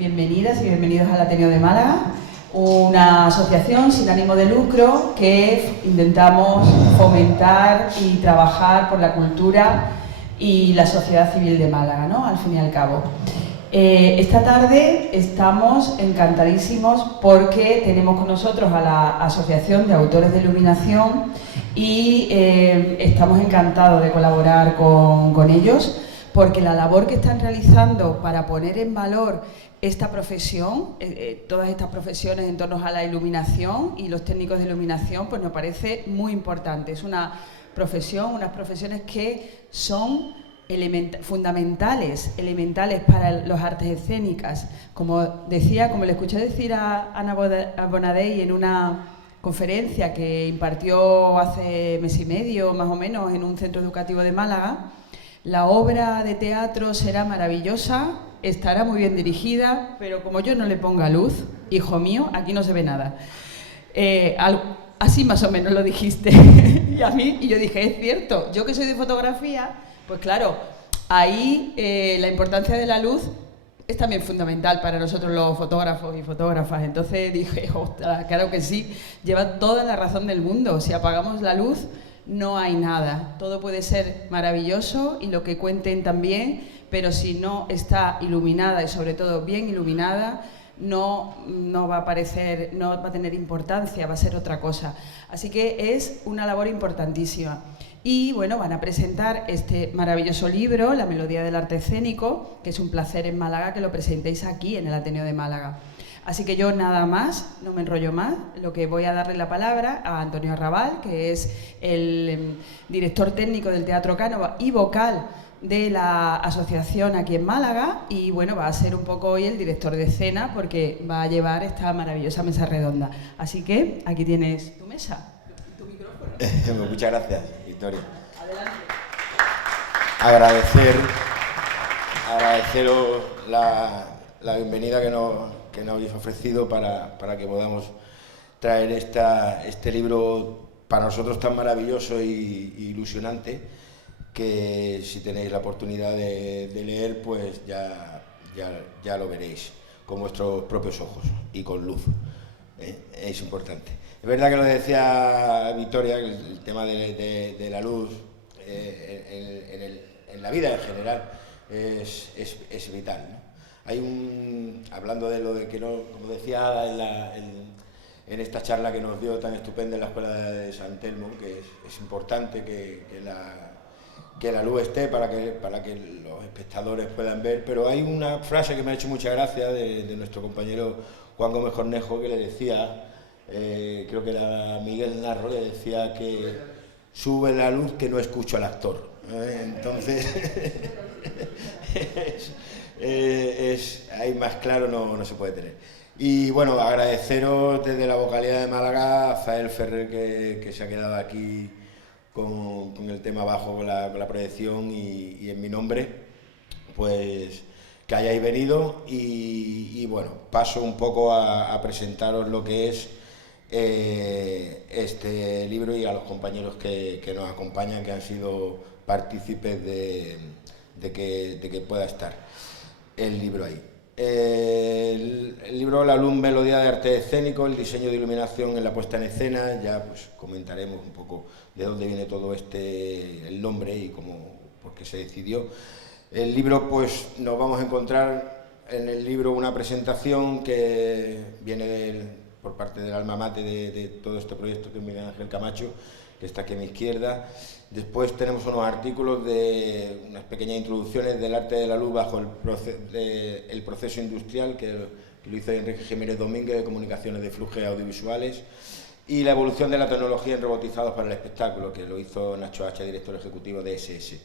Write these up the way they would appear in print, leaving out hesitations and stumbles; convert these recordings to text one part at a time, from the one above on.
bienvenidas y bienvenidos al Ateneo de Málaga, una asociación sin ánimo de lucro que intentamos fomentar y trabajar por la cultura y la sociedad civil de Málaga, ¿no? Al fin y al cabo. Esta tarde estamos encantadísimos porque tenemos con nosotros a la Asociación de Autores de Iluminación y estamos encantados de colaborar con ellos, porque la labor que están realizando para poner en valor esta profesión, todas estas profesiones en torno a la iluminación y los técnicos de iluminación, pues nos parece muy importante. Es una profesión, unas profesiones que son fundamentales para las artes escénicas. Como decía, como le escuché decir a Ana Bonadei en una conferencia que impartió hace mes y medio, más o menos, en un centro educativo de Málaga, la obra de teatro será maravillosa, estará muy bien dirigida, pero como yo no le ponga luz, hijo mío, aquí no se ve nada. Así más o menos lo dijiste. Y yo dije, es cierto, yo que soy de fotografía, pues claro, ahí la importancia de la luz es también fundamental para nosotros los fotógrafos y fotógrafas. Entonces dije, ostras, claro que sí, lleva toda la razón del mundo. Si apagamos la luz, no hay nada. Todo puede ser maravilloso y lo que cuenten también, pero si no está iluminada y sobre todo bien iluminada, no va a aparecer, no va a tener importancia, va a ser otra cosa. Así que es una labor importantísima. Y bueno, van a presentar este maravilloso libro, La melodía del arte escénico, que es un placer en Málaga que lo presentéis aquí en el Ateneo de Málaga. Así que yo nada más, no me enrollo más, lo que voy a darle la palabra a Antonio Arrabal, que es el director técnico del Teatro Cánova y vocal de la asociación aquí en Málaga, y bueno, va a ser un poco hoy el director de escena porque va a llevar esta maravillosa mesa redonda. Así que aquí tienes tu mesa, tu micrófono. Muchas gracias, Victoria. Adelante. Agradeceros la bienvenida que nos habéis ofrecido para que podamos traer este libro para nosotros tan maravilloso e ilusionante, que si tenéis la oportunidad de leer, pues ya lo veréis con vuestros propios ojos y con luz. Es importante. Es verdad que lo decía Victoria, el tema de la luz en la vida en general es vital, ¿no? Hablando de lo de que no, como decía Ada en esta charla que nos dio tan estupenda en la Escuela de San Telmo, que es importante que la luz esté para que los espectadores puedan ver, pero hay una frase que me ha hecho mucha gracia de nuestro compañero Juan Gómez Cornejo, que le decía, creo que era Miguel Narro, le decía que sube la luz que no escucho al actor. Entonces, ahí más claro no se puede tener. Y bueno, agradeceros desde la vocalía de Málaga a Zael Ferrer, que se ha quedado aquí con el tema bajo, con la proyección y en mi nombre, pues que hayáis venido y bueno, paso un poco a presentaros lo que es este libro y a los compañeros que nos acompañan, que han sido partícipes de que pueda estar el libro ahí. El libro La luz, melodía de arte escénico, el diseño de iluminación en la puesta en escena. Ya pues comentaremos un poco de dónde viene todo el nombre y por qué se decidió. El libro, pues nos vamos a encontrar en el libro una presentación que viene por parte del alma mater de todo este proyecto, que es Miguel Ángel Camacho, que está aquí a mi izquierda. Después tenemos unos artículos de unas pequeñas introducciones del arte de la luz bajo el proceso industrial, que lo hizo Enrique Jiménez Domínguez, de Comunicaciones de Flujo Audiovisuales, y la evolución de la tecnología en robotizados para el espectáculo, que lo hizo Nacho Hacha, director ejecutivo de SS.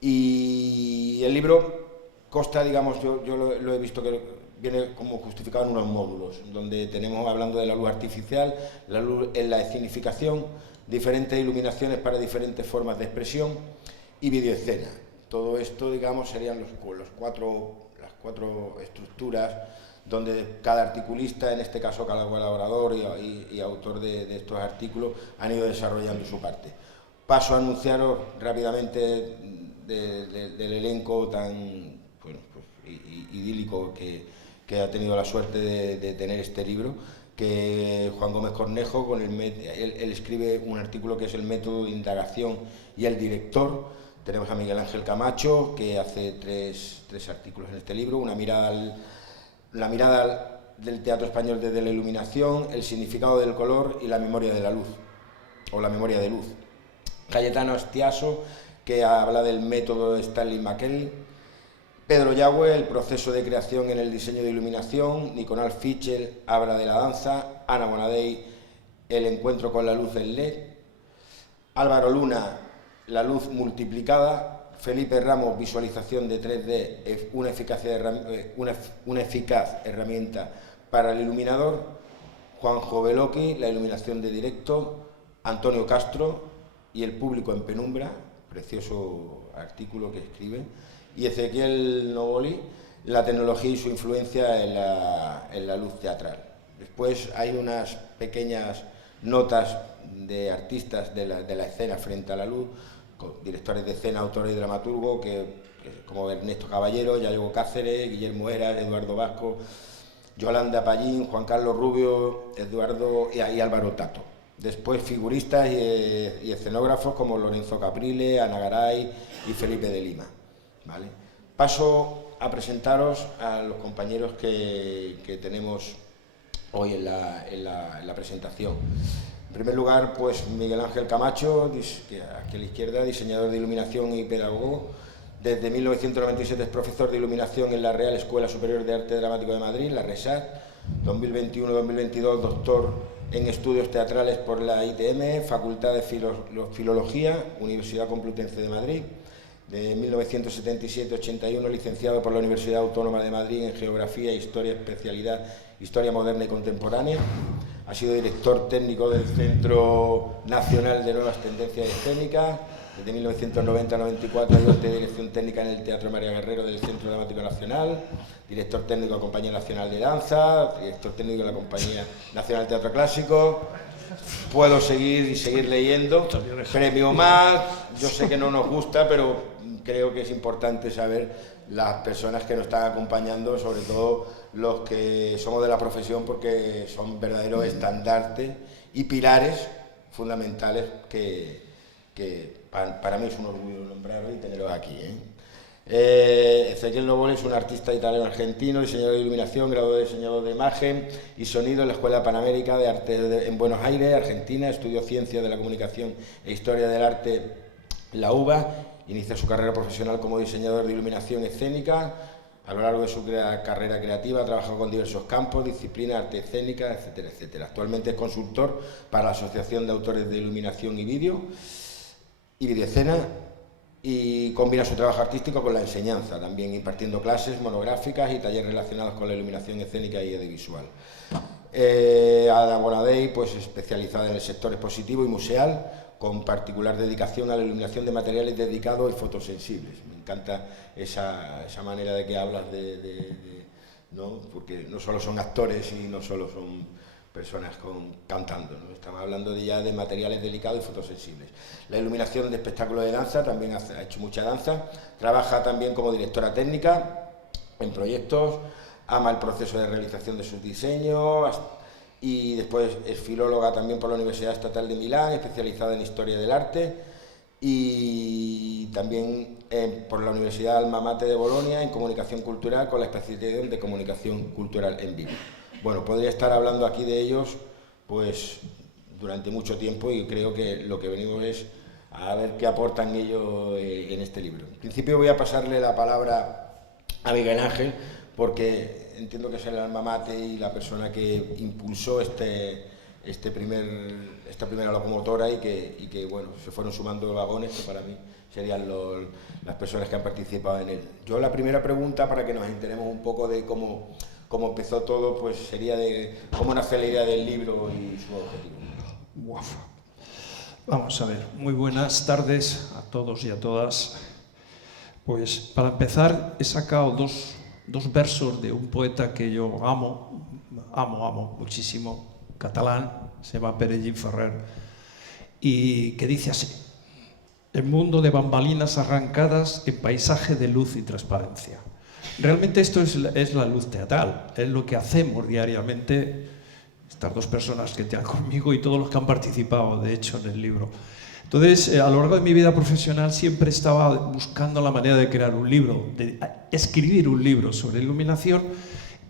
Y el libro consta, digamos, yo lo he visto que viene como justificado en unos módulos, donde tenemos, hablando de la luz artificial, la luz en la escenificación, diferentes iluminaciones para diferentes formas de expresión y videoescena. Todo esto, digamos, serían las cuatro estructuras donde cada articulista, en este caso cada colaborador y autor de estos artículos, han ido desarrollando su parte. Paso a anunciaros rápidamente del elenco tan idílico que ha tenido la suerte de tener este libro, que Juan Gómez Cornejo, él escribe un artículo que es el método de indagación y el director. Tenemos a Miguel Ángel Camacho, que hace tres artículos en este libro, la mirada del teatro español desde la iluminación, el significado del color y la memoria de la luz, o la memoria de luz. Cayetano Astiaso, que habla del método de Stanley McKelly. Pedro Yagüe, el proceso de creación en el diseño de iluminación. Nicolás Fischel habla de la danza. Ana Bonadei, el encuentro con la luz del LED. Álvaro Luna, la luz multiplicada. Felipe Ramos, visualización de 3D, una eficaz herramienta para el iluminador. Juanjo Beloki, la iluminación de directo. Antonio Castro y el público en penumbra, precioso artículo que escribe. Y Ezequiel Novoli, la tecnología y su influencia en la luz teatral. Después hay unas pequeñas notas de artistas de la escena frente a la luz, con directores de escena, autores y dramaturgos, como Ernesto Caballero, Yago Cáceres, Guillermo Heras, Eduardo Vasco, Yolanda Pallín, Juan Carlos Rubio, Eduardo y Álvaro Tato. Después figuristas y escenógrafos como Lorenzo Caprile, Ana Garay y Felipe de Lima. ¿Vale? Paso a presentaros a los compañeros que tenemos hoy en la presentación. En primer lugar, pues Miguel Ángel Camacho, que aquí a la izquierda, diseñador de iluminación y pedagogo. Desde 1997 es profesor de iluminación en la Real Escuela Superior de Arte Dramático de Madrid, la RESAT. 2021-2022, doctor en estudios teatrales por la ITM, Facultad de Filología, Universidad Complutense de Madrid. De 1977-81, licenciado por la Universidad Autónoma de Madrid en Geografía e Historia, especialidad Historia Moderna y Contemporánea. Ha sido director técnico del Centro Nacional de Nuevas Tendencias Escénicas. Desde 1990 a 94, ayudante de dirección técnica en el Teatro María Guerrero del Centro Dramático Nacional, director técnico de la Compañía Nacional de Danza, director técnico de la Compañía Nacional de Teatro Clásico. Puedo seguir leyendo. Premio más. Yo sé que no nos gusta, pero creo que es importante saber las personas que nos están acompañando, sobre todo los que somos de la profesión, porque son verdaderos estandartes y pilares fundamentales que para mí es un orgullo nombrarlo y tenerlos aquí. Ezequiel Novoli es un artista italiano-argentino, diseñador de iluminación, graduado de diseñador de imagen y sonido en la Escuela Panamérica de Arte en Buenos Aires, Argentina. Estudió Ciencias de la Comunicación e Historia del Arte en la UBA. Inicia su carrera profesional como diseñador de iluminación escénica. A lo largo de su carrera creativa ha trabajado con diversos campos, disciplinas, arte escénica, etcétera, etcétera. Actualmente es consultor para la Asociación de Autores de Iluminación y Videoescena, y combina su trabajo artístico con la enseñanza, también impartiendo clases monográficas y talleres relacionados con la iluminación escénica y audiovisual. Ana Bonadei, pues especializada en el sector expositivo y museal, con particular dedicación a la iluminación de materiales dedicados y fotosensibles. Me encanta esa manera de que hablas ¿no? Porque no solo son actores y no solo son personas cantando, ¿no? Estamos hablando ya de materiales delicados y fotosensibles. La iluminación de espectáculos de danza, también ha hecho mucha danza. Trabaja también como directora técnica en proyectos, ama el proceso de realización de sus diseños, y después es filóloga también por la Universidad Estatal de Milán, especializada en Historia del Arte, y también por la Universidad Alma Mater de Bolonia en Comunicación Cultural, con la especialización de Comunicación Cultural en Vivo. Bueno, podría estar hablando aquí de ellos pues durante mucho tiempo, y creo que lo que venimos es a ver qué aportan ellos en este libro. En principio voy a pasarle la palabra a Miguel Ángel, porque entiendo que es el alma mater y la persona que impulsó esta primera locomotora, y que bueno, se fueron sumando vagones que para mí serían las personas que han participado en él. Yo la primera pregunta, para que nos enteremos un poco de cómo empezó todo, pues sería de cómo nace la idea del libro y su objetivo. Uf. Vamos a ver, muy buenas tardes a todos y a todas. Pues para empezar he sacado dos versos de un poeta que yo amo muchísimo, catalán, se llama Pere Gil Ferrer, y que dice así: el mundo de bambalinas arrancadas en paisaje de luz y transparencia. Realmente esto es la luz teatral, es lo que hacemos diariamente estas dos personas que están conmigo y todos los que han participado, de hecho, en el libro. Entonces, a lo largo de mi vida profesional siempre estaba buscando la manera de crear un libro, de escribir un libro sobre iluminación,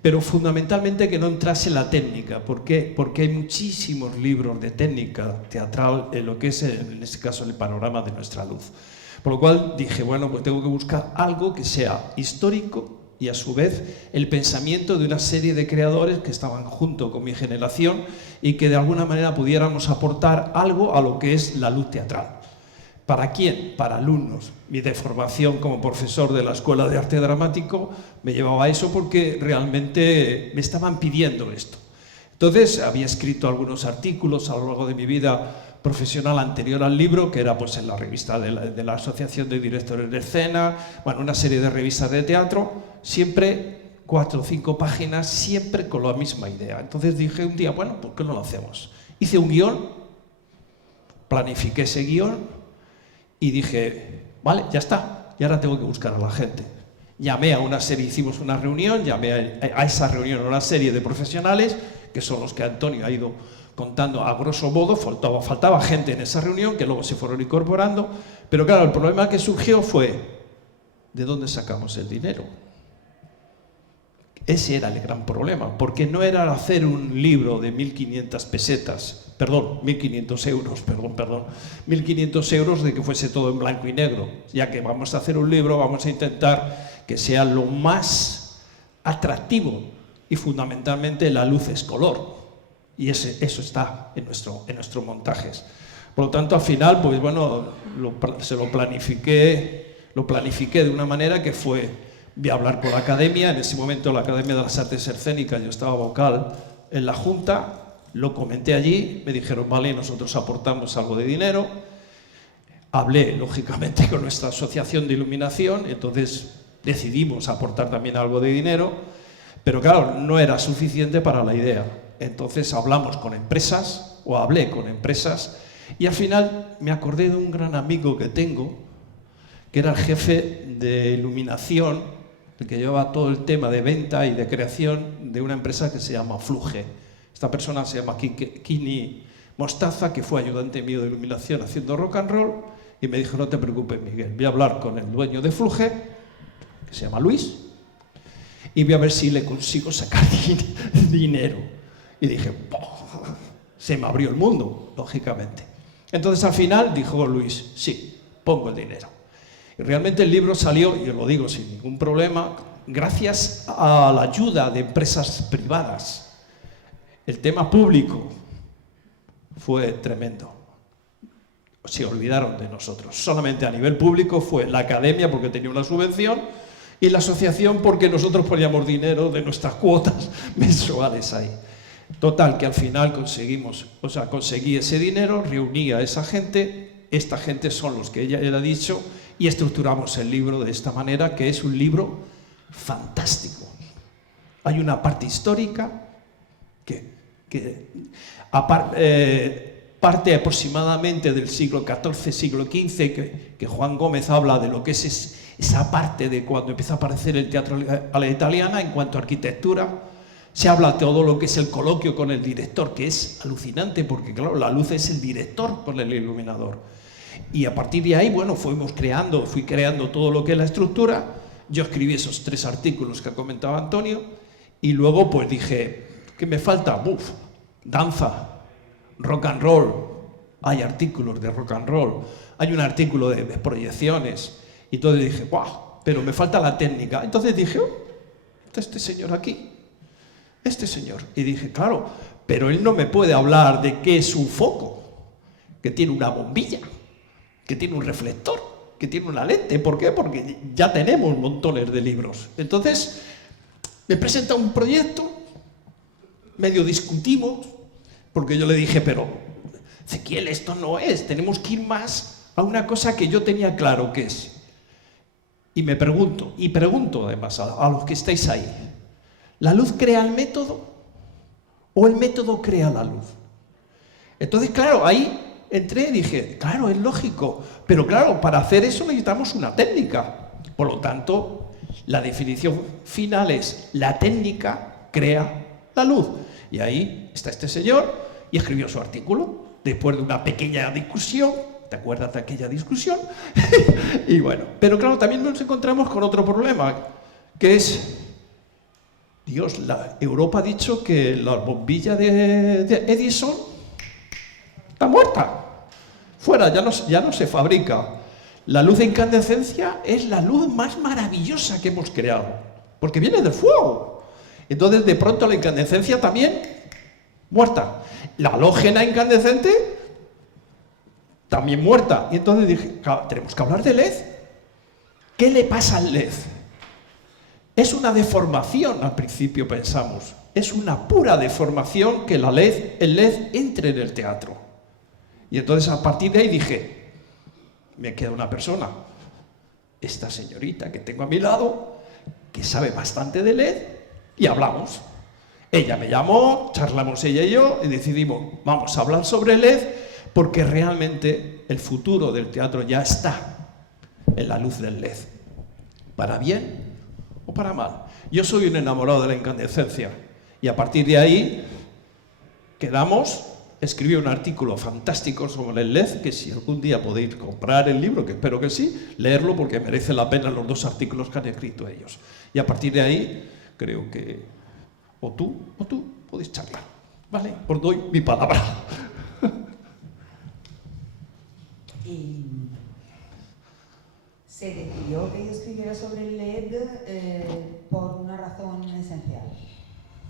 pero fundamentalmente que no entrase en la técnica. ¿Por qué? Porque hay muchísimos libros de técnica teatral en lo que es, en este caso, el panorama de nuestra luz. Por lo cual dije, bueno, pues tengo que buscar algo que sea histórico y a su vez el pensamiento de una serie de creadores que estaban junto con mi generación y que de alguna manera pudiéramos aportar algo a lo que es la luz teatral. ¿Para quién? Para alumnos. Mi deformación como profesor de la Escuela de Arte Dramático me llevaba a eso porque realmente me estaban pidiendo esto. Entonces había escrito algunos artículos a lo largo de mi vida profesional anterior al libro, que era pues en la revista de la Asociación de Directores de Escena, bueno, una serie de revistas de teatro, siempre 4 o 5 páginas, siempre con la misma idea. Entonces dije un día, bueno, ¿por qué no lo hacemos? Hice un guión, planifiqué ese guión y dije, vale, ya está, y ahora tengo que buscar a la gente. Llamé a una serie, hicimos una reunión, llamé a esa reunión a una serie de profesionales, que son los que Antonio ha ido contando a grosso modo. Faltaba gente en esa reunión que luego se fueron incorporando, pero claro, el problema que surgió fue, ¿de dónde sacamos el dinero? Ese era el gran problema, porque no era hacer un libro de 1.500 pesetas, perdón, 1.500 euros, perdón, 1.500 euros de que fuese todo en blanco y negro. Ya que vamos a hacer un libro, vamos a intentar que sea lo más atractivo y fundamentalmente la luz es color. Y eso está en nuestros montajes. Por lo tanto, al final, pues bueno, lo planifiqué de una manera que fue, voy a hablar con la academia. En ese momento la Academia de las Artes Escénicas, yo estaba vocal en la junta, lo comenté allí, me dijeron, vale, nosotros aportamos algo de dinero. Hablé, lógicamente, con nuestra asociación de iluminación, entonces decidimos aportar también algo de dinero, pero claro, no era suficiente para la idea. Entonces hablé con empresas, y al final me acordé de un gran amigo que tengo, que era el jefe de iluminación, el que llevaba todo el tema de venta y de creación de una empresa que se llama Fluge. Esta persona se llama Kini Mostaza, que fue ayudante mío de iluminación haciendo rock and roll, y me dijo, no te preocupes, Miguel, voy a hablar con el dueño de Fluge, que se llama Luis, y voy a ver si le consigo sacar dinero. Y dije, se me abrió el mundo, lógicamente. Entonces al final dijo Luis, sí, pongo el dinero. Y realmente el libro salió, y os lo digo sin ningún problema, gracias a la ayuda de empresas privadas. El tema público fue tremendo. Se olvidaron de nosotros. Solamente a nivel público fue la academia porque tenía una subvención y la asociación porque nosotros poníamos dinero de nuestras cuotas mensuales ahí. Total, que al final conseguí ese dinero, reuní a esa gente, esta gente son los que ella ha dicho, y estructuramos el libro de esta manera, que es un libro fantástico. Hay una parte histórica que parte aproximadamente del siglo XIV, siglo XV, que Juan Gómez habla de lo que es esa parte de cuando empieza a aparecer el teatro a la italiana en cuanto a arquitectura. Se habla de todo lo que es el coloquio con el director, que es alucinante, porque claro, la luz es el director con el iluminador. Y a partir de ahí, bueno, fui creando todo lo que es la estructura. Yo escribí esos 3 artículos que comentaba Antonio, y luego pues dije, ¿qué me falta? Danza, rock and roll. Hay artículos de rock and roll, hay un artículo de proyecciones. Y entonces dije, ¡guau! Pero me falta la técnica. Entonces dije, está este señor aquí. Y dije, claro, pero él no me puede hablar de qué es un foco, que tiene una bombilla, que tiene un reflector, que tiene una lente. ¿Por qué? Porque ya tenemos montones de libros. Entonces, me presenta un proyecto, medio discutimos, porque yo le dije, pero, Ezequiel, esto no es, tenemos que ir más a una cosa que yo tenía claro que es. Y pregunto además a los que estáis ahí, ¿la luz crea el método o el método crea la luz? Entonces, claro, ahí entré y dije, claro, es lógico, pero claro, para hacer eso necesitamos una técnica. Por lo tanto, La definición final es: la técnica crea la luz. Y ahí está este señor y escribió su artículo después de una pequeña discusión. ¿Te acuerdas de aquella discusión? Y bueno, pero claro, también nos encontramos con otro problema, que es: Dios, Europa ha dicho que la bombilla de Edison está muerta. Fuera, ya no se fabrica. La luz de incandescencia es la luz más maravillosa que hemos creado, porque viene del fuego. Entonces, de pronto, la incandescencia también muerta. La halógena incandescente también muerta. Y entonces dije, claro, tenemos que hablar de LED. ¿Qué le pasa al LED? Es una deformación, al principio pensamos. Es una pura deformación que el LED entre en el teatro. Y entonces, a partir de ahí dije, me queda una persona, esta señorita que tengo a mi lado, que sabe bastante de LED, y hablamos. Ella me llamó, charlamos ella y yo, y decidimos, vamos a hablar sobre LED, porque realmente el futuro del teatro ya está en la luz del LED. Para bien o para mal. Yo soy un enamorado de la incandescencia, y a partir de ahí quedamos. Escribí un artículo fantástico sobre el LED, que si algún día podéis comprar el libro, que espero que sí, leerlo, porque merece la pena los 2 artículos que han escrito ellos. Y a partir de ahí, creo que o tú podéis charlar, ¿vale? Os doy mi palabra. Y se decidió que yo escribiera sobre el LED por una razón esencial,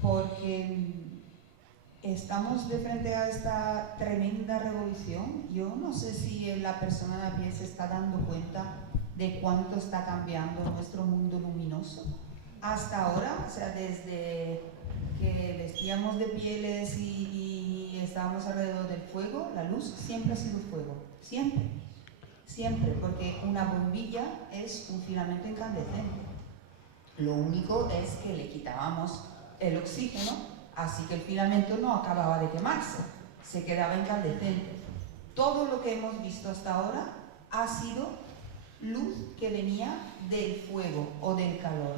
porque estamos de frente a esta tremenda revolución. Yo no sé si la persona de a pie se está dando cuenta de cuánto está cambiando nuestro mundo luminoso. Hasta ahora, o sea, desde que vestíamos de pieles y estábamos alrededor del fuego, la luz siempre ha sido fuego, siempre, siempre, porque una bombilla es un filamento incandescente. Lo único es que le quitábamos el oxígeno, así que el filamento no acababa de quemarse, se quedaba incandescente. Todo lo que hemos visto hasta ahora ha sido luz que venía del fuego o del calor.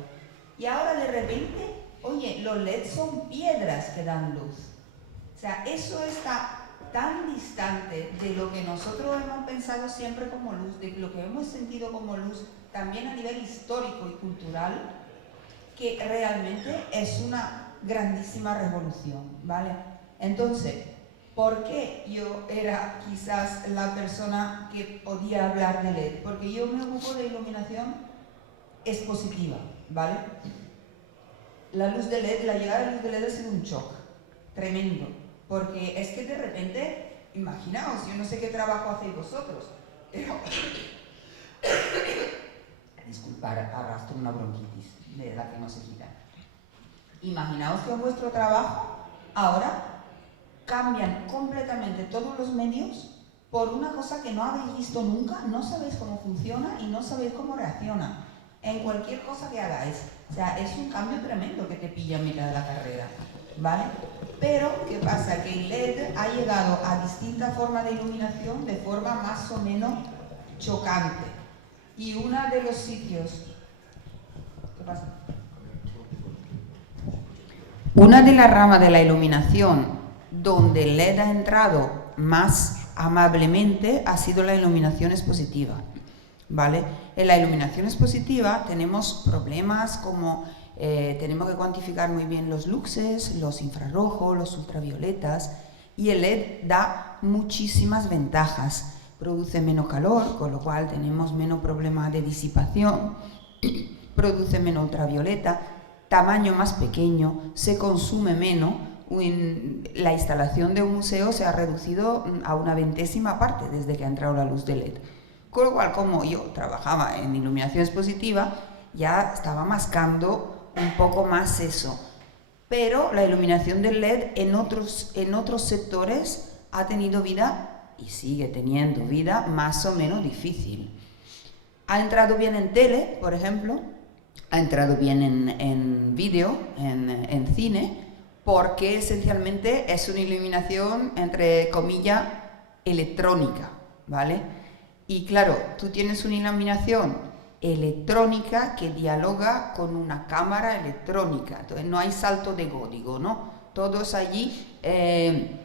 Y ahora de repente, oye, los LED son piedras que dan luz. O sea, eso está tan distante de lo que nosotros hemos pensado siempre como luz, de lo que hemos sentido como luz, también a nivel histórico y cultural, que realmente es una grandísima revolución, ¿vale? Entonces, ¿por qué yo era quizás la persona que podía hablar de LED? Porque yo me ocupo de iluminación expositiva, ¿vale? La luz de LED, la llegada de la luz de LED ha sido un shock tremendo, porque es que de repente, imaginaos, yo no sé qué trabajo hacéis vosotros, pero disculpar, arrastro una bronquitis de la que no se quita. Imaginaos que en vuestro trabajo ahora cambian completamente todos los medios por una cosa que no habéis visto nunca, no sabéis cómo funciona y no sabéis cómo reacciona en cualquier cosa que hagáis. O sea, es un cambio tremendo que te pilla en mitad de la carrera, ¿vale? Pero, ¿qué pasa? Que el LED ha llegado a distintas formas de iluminación de forma más o menos chocante. Y uno de los sitios... ¿Qué pasa? Una de las ramas de la iluminación donde el LED ha entrado más amablemente ha sido la iluminación expositiva, ¿vale? En la iluminación expositiva tenemos problemas como tenemos que cuantificar muy bien los luxes, los infrarrojos, los ultravioletas, y el LED da muchísimas ventajas. Produce menos calor, con lo cual tenemos menos problemas de disipación, produce menos ultravioleta, tamaño más pequeño, se consume menos. La instalación de un museo se ha reducido a una 20ª parte desde que ha entrado la luz de LED. Con lo cual, como yo trabajaba en iluminación expositiva, ya estaba mascando un poco más eso. Pero la iluminación del LED en otros sectores ha tenido vida y sigue teniendo vida más o menos difícil. Ha entrado bien en tele, por ejemplo, ha entrado bien en vídeo, en cine, porque esencialmente es una iluminación, entre comillas, electrónica, ¿vale? Y claro, tú tienes una iluminación electrónica que dialoga con una cámara electrónica. Entonces no hay salto de código, ¿no? Todos allí, el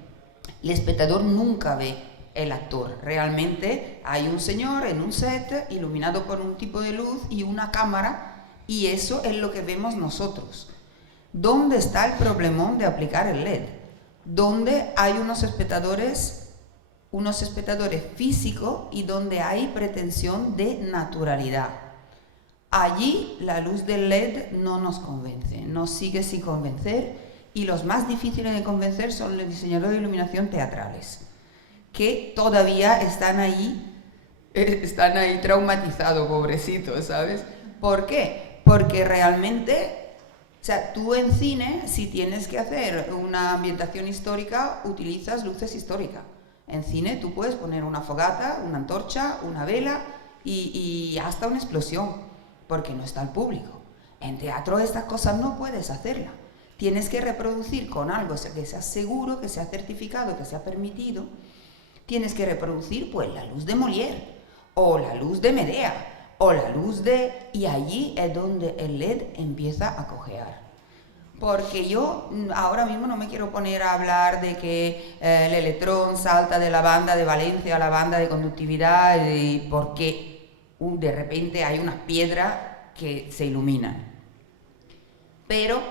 espectador nunca ve el actor. Realmente hay un señor en un set iluminado por un tipo de luz y una cámara, y eso es lo que vemos nosotros. ¿Dónde está el problemón de aplicar el LED? Donde hay unos espectadores físicos y donde hay pretensión de naturalidad. Allí la luz del LED no nos convence, nos sigue sin convencer, y los más difíciles de convencer son los diseñadores de iluminación teatrales, que todavía están ahí traumatizados, pobrecitos, ¿sabes? ¿Por qué? Porque realmente, o sea, tú en cine, si tienes que hacer una ambientación histórica, utilizas luces históricas. En cine tú puedes poner una fogata, una antorcha, una vela y hasta una explosión, porque no está el público. En teatro estas cosas no puedes hacerlas. Tienes que reproducir con algo que sea seguro, que sea certificado, que sea permitido. Tienes que reproducir pues la luz de Molière, o la luz de Medea, o la luz de... Y allí es donde el LED empieza a cojear. Porque yo ahora mismo no me quiero poner a hablar de que el electrón salta de la banda de valencia a la banda de conductividad porque de repente hay unas piedras que se iluminan. Pero,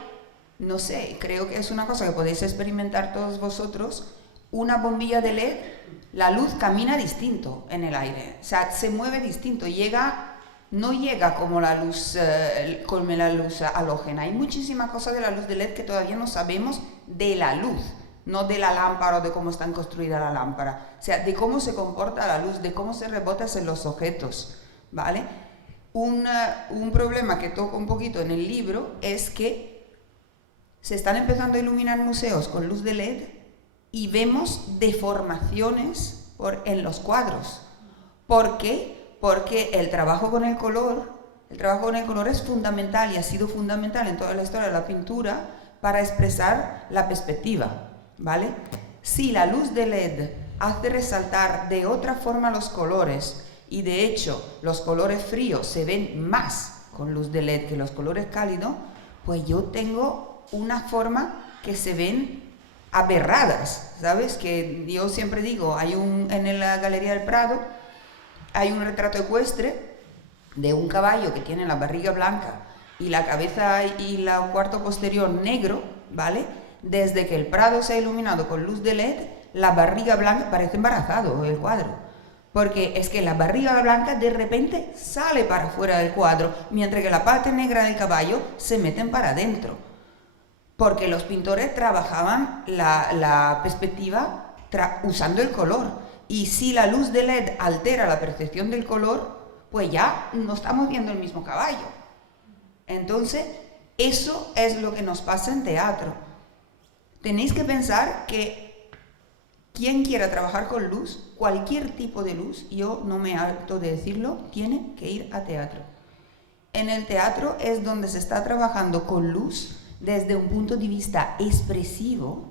no sé, creo que es una cosa que podéis experimentar todos vosotros. Una bombilla de LED, la luz camina distinto en el aire, o sea, se mueve distinto, no llega como la luz halógena. Hay muchísimas cosas de la luz de LED que todavía no sabemos de la luz, no de la lámpara o de cómo está construida la lámpara. O sea, de cómo se comporta la luz, de cómo se rebota en los objetos, ¿vale? Un problema que toco un poquito en el libro es que se están empezando a iluminar museos con luz de LED y vemos deformaciones en los cuadros. ¿Por qué? Porque el trabajo con el color es fundamental y ha sido fundamental en toda la historia de la pintura para expresar la perspectiva, ¿vale? Si la luz de LED hace resaltar de otra forma los colores, y de hecho los colores fríos se ven más con luz de LED que los colores cálidos, pues yo tengo una forma que se ven aberradas, ¿sabes? Que yo siempre digo, en la Galería del Prado hay un retrato ecuestre de un caballo que tiene la barriga blanca y la cabeza y el cuarto posterior negro, ¿vale? Desde que el Prado se ha iluminado con luz de LED, la barriga blanca parece embarazado el cuadro, porque es que la barriga blanca de repente sale para fuera del cuadro, mientras que la parte negra del caballo se meten para adentro, porque los pintores trabajaban la perspectiva usando el color. Y si la luz de LED altera la percepción del color, pues ya no estamos viendo el mismo caballo. Entonces, eso es lo que nos pasa en teatro. Tenéis que pensar que quien quiera trabajar con luz, cualquier tipo de luz, yo no me harto de decirlo, tiene que ir a teatro. En el teatro es donde se está trabajando con luz desde un punto de vista expresivo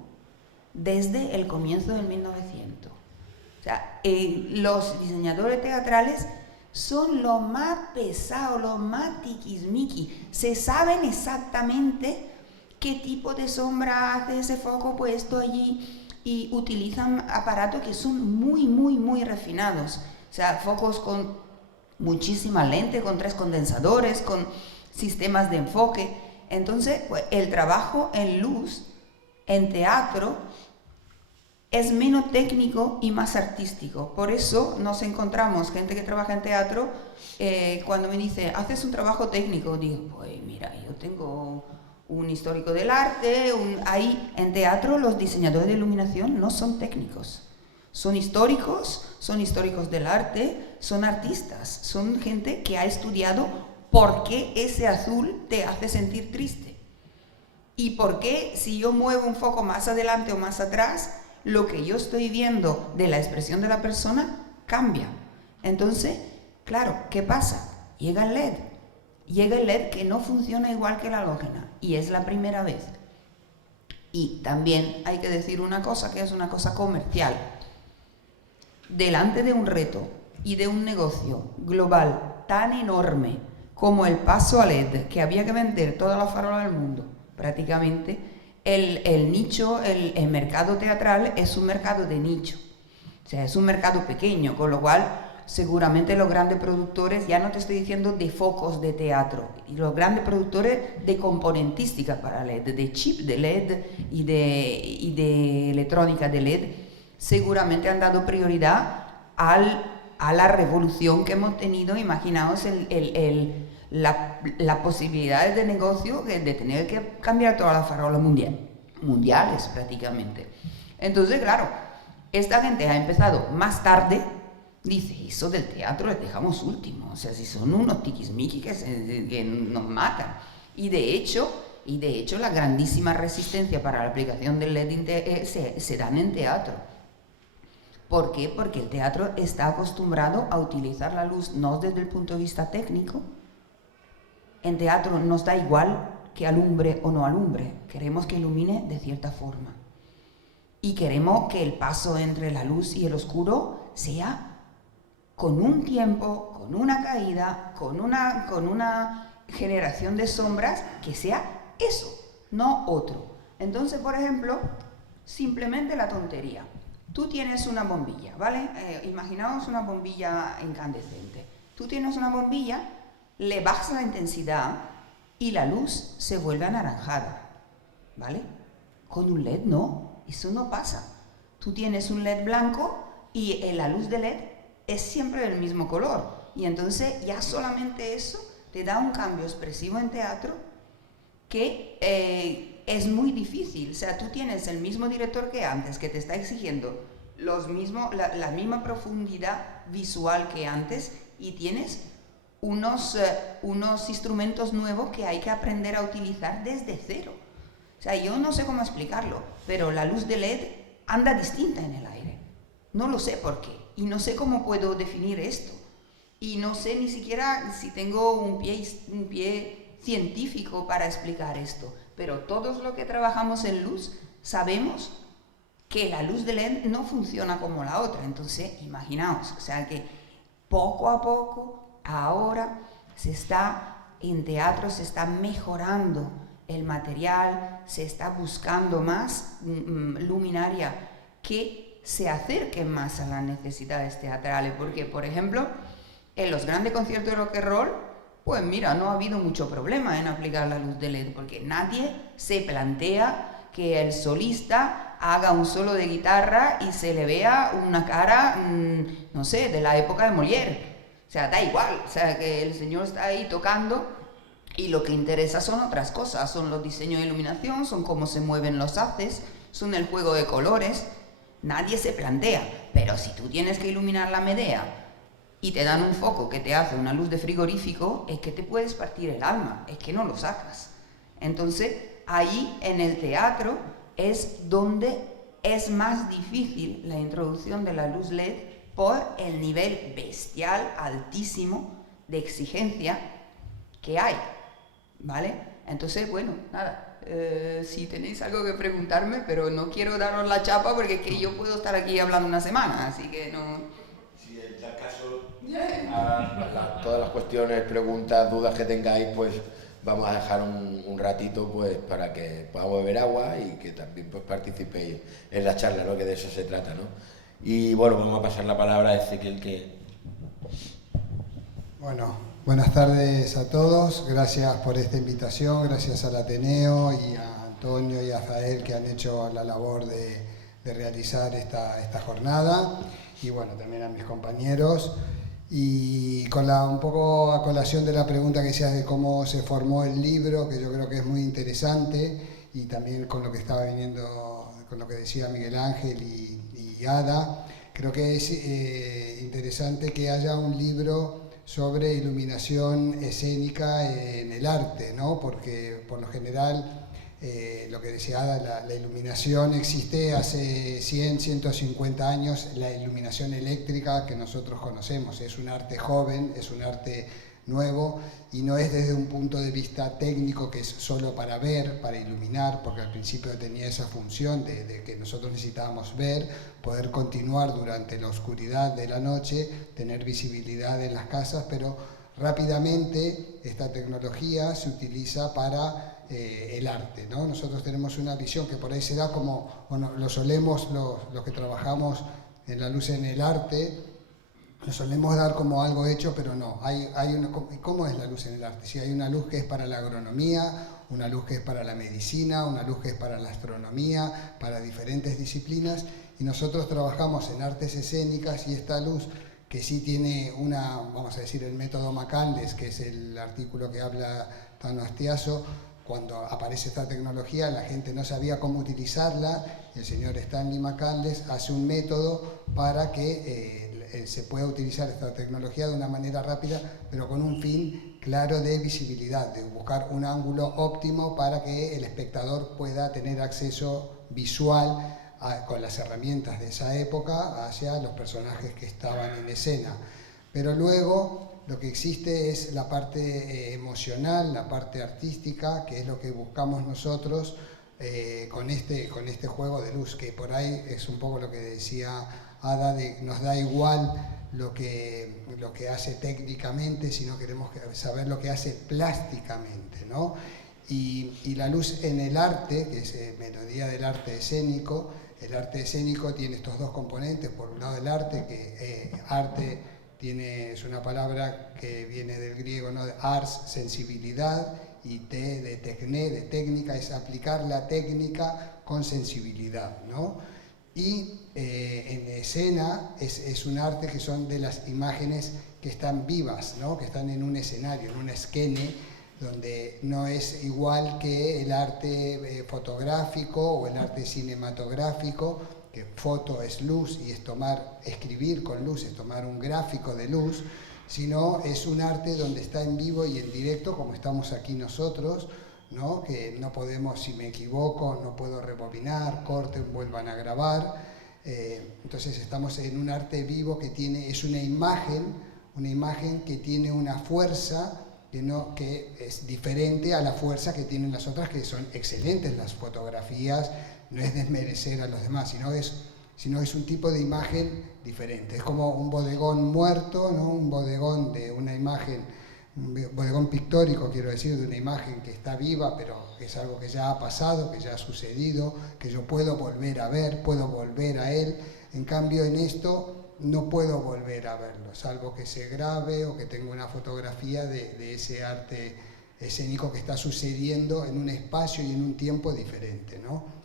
desde el comienzo del 1900. O sea, los diseñadores teatrales son lo más pesado, lo más tiquismiqui. Se saben exactamente qué tipo de sombra hace ese foco puesto allí y utilizan aparatos que son muy, muy, muy refinados. O sea, focos con muchísima lente, con 3 condensadores, con sistemas de enfoque. Entonces, pues, el trabajo en luz, en teatro, es menos técnico y más artístico. Por eso nos encontramos gente que trabaja en teatro, cuando me dice, ¿haces un trabajo técnico? Digo, pues mira, yo tengo un histórico del arte, ahí en teatro los diseñadores de iluminación no son técnicos. Son históricos del arte, son artistas, son gente que ha estudiado por qué ese azul te hace sentir triste. Y por qué si yo muevo un foco más adelante o más atrás, lo que yo estoy viendo de la expresión de la persona cambia. Entonces, claro, ¿qué pasa? Llega el LED que no funciona igual que la halógena y es la primera vez. Y también hay que decir una cosa que es una cosa comercial. Delante de un reto y de un negocio global tan enorme como el paso a LED, que había que vender toda la farola del mundo, prácticamente, el nicho, el mercado teatral es un mercado de nicho. O sea, es un mercado pequeño, con lo cual seguramente los grandes productores, ya no te estoy diciendo de focos de teatro, y los grandes productores de componentística para LED, de chip de LED y de electrónica de LED, seguramente han dado prioridad a la revolución que hemos tenido. Imaginaos las posibilidades de negocio de tener que cambiar todas las farolas mundiales prácticamente. Entonces, claro, esta gente ha empezado más tarde. Dice, eso del teatro les dejamos último, o sea, si son unos tiquismiquis que nos matan. Y de hecho, la grandísima resistencia para la aplicación del LED se dan en teatro. ¿Por qué? Porque el teatro está acostumbrado a utilizar la luz no desde el punto de vista técnico. En teatro nos da igual que alumbre o no alumbre, queremos que ilumine de cierta forma. Y queremos que el paso entre la luz y el oscuro sea con un tiempo, con una caída, con una generación de sombras que sea eso, no otro. Entonces, por ejemplo, simplemente la tontería. Tú tienes una bombilla, ¿vale? Imaginaos una bombilla incandescente. Tú tienes una bombilla, le bajas la intensidad y la luz se vuelve anaranjada, ¿vale? Con un LED no, eso no pasa. Tú tienes un LED blanco y la luz de LED es siempre del mismo color, y entonces ya solamente eso te da un cambio expresivo en teatro que es muy difícil. O sea, tú tienes el mismo director que antes, que te está exigiendo la misma profundidad visual que antes, y tienes unos instrumentos nuevos que hay que aprender a utilizar desde cero. O sea, yo no sé cómo explicarlo, pero la luz de LED anda distinta en el aire. No lo sé por qué. Y no sé cómo puedo definir esto. Y no sé ni siquiera si tengo un pie científico para explicar esto. Pero todos los que trabajamos en luz sabemos que la luz de LED no funciona como la otra. Entonces, imaginaos, o sea que poco a poco, ahora en teatro se está mejorando el material, se está buscando más luminaria que se acerquen más a las necesidades teatrales, porque, por ejemplo, en los grandes conciertos de rock and roll, pues mira, no ha habido mucho problema en aplicar la luz de LED, porque nadie se plantea que el solista haga un solo de guitarra y se le vea una cara, no sé, de la época de Molière. O sea, da igual, o sea, que el señor está ahí tocando y lo que interesa son otras cosas, son los diseños de iluminación, son cómo se mueven los haces, son el juego de colores. Nadie se plantea, pero si tú tienes que iluminar la Medea y te dan un foco que te hace una luz de frigorífico, es que te puedes partir el alma, es que no lo sacas. Entonces, ahí en el teatro es donde es más difícil la introducción de la luz LED por el nivel bestial, altísimo, de exigencia que hay, ¿vale? Entonces, bueno, nada. Si tenéis algo que preguntarme, pero no quiero daros la chapa porque es que yo puedo estar aquí hablando una semana, así que no... Si en tal caso, todas las cuestiones, preguntas, dudas que tengáis, pues vamos a dejar un ratito pues para que podamos beber agua y que también pues participéis en la charla, ¿no? Que de eso se trata, ¿no? Y bueno, vamos a pasar la palabra a Ezequiel que... Bueno, buenas tardes a todos, gracias por esta invitación, gracias al Ateneo y a Antonio y a Zael que han hecho la labor de realizar esta jornada, y bueno, también a mis compañeros. Y con un poco a colación de la pregunta que decías de cómo se formó el libro, que yo creo que es muy interesante, y también con lo que estaba viniendo, con lo que decía Miguel Ángel y Ada, creo que es interesante que haya un libro sobre iluminación escénica en el arte, ¿no? Porque por lo general, lo que decía Ada, la iluminación existe hace 100, 150 años, la iluminación eléctrica que nosotros conocemos, es un arte joven, es un arte nuevo, y no es desde un punto de vista técnico que es solo para ver, para iluminar, porque al principio tenía esa función de que nosotros necesitábamos ver, poder continuar durante la oscuridad de la noche, tener visibilidad en las casas, pero rápidamente esta tecnología se utiliza para el arte, ¿no? Nosotros tenemos una visión que por ahí se da como, bueno, lo solemos, los que trabajamos en la luz en el arte, lo solemos dar como algo hecho, pero no. ¿Cómo es la luz en el arte? Si hay una luz que es para la agronomía, una luz que es para la medicina, una luz que es para la astronomía, para diferentes disciplinas, y nosotros trabajamos en artes escénicas, y esta luz que sí tiene vamos a decir, el método McCandless, que es el artículo que habla Tano Astiaso. Cuando aparece esta tecnología, la gente no sabía cómo utilizarla. El señor Stanley McCandless hace un método para que se pueda utilizar esta tecnología de una manera rápida, pero con un fin claro de visibilidad, de buscar un ángulo óptimo para que el espectador pueda tener acceso visual con las herramientas de esa época hacia los personajes que estaban en escena. Pero luego lo que existe es la parte emocional, la parte artística, que es lo que buscamos nosotros con este juego de luz, que por ahí es un poco lo que decía Ada, nos da igual lo que hace técnicamente, sino queremos saber lo que hace plásticamente, ¿no? Y la luz en el arte, que es melodía del arte escénico, el arte escénico tiene estos dos componentes. Por un lado el arte, que arte es una palabra que viene del griego, ¿no? De ars, sensibilidad, y te de tecné, de técnica, es aplicar la técnica con sensibilidad, ¿no? Y en escena es un arte que son de las imágenes que están vivas, ¿no? Que están en un escenario, en una esquene, donde no es igual que el arte fotográfico o el arte cinematográfico, que foto es luz y es escribir con luz, es tomar un gráfico de luz, sino es un arte donde está en vivo y en directo, como estamos aquí nosotros, ¿no? Que no podemos, si me equivoco, no puedo rebobinar, corten, vuelvan a grabar. Entonces estamos en un arte vivo que es una imagen que tiene una fuerza que es diferente a la fuerza que tienen las otras, que son excelentes las fotografías. No es desmerecer a los demás, sino es un tipo de imagen diferente. Es como un bodegón muerto, ¿no? Un bodegón de una imagen, un bodegón pictórico, quiero decir, de una imagen que está viva, pero es algo que ya ha pasado, que ya ha sucedido, que yo puedo volver a ver, puedo volver a él. En cambio, en esto no puedo volver a verlo, salvo que se grabe o que tenga una fotografía de ese arte escénico que está sucediendo en un espacio y en un tiempo diferente, ¿no?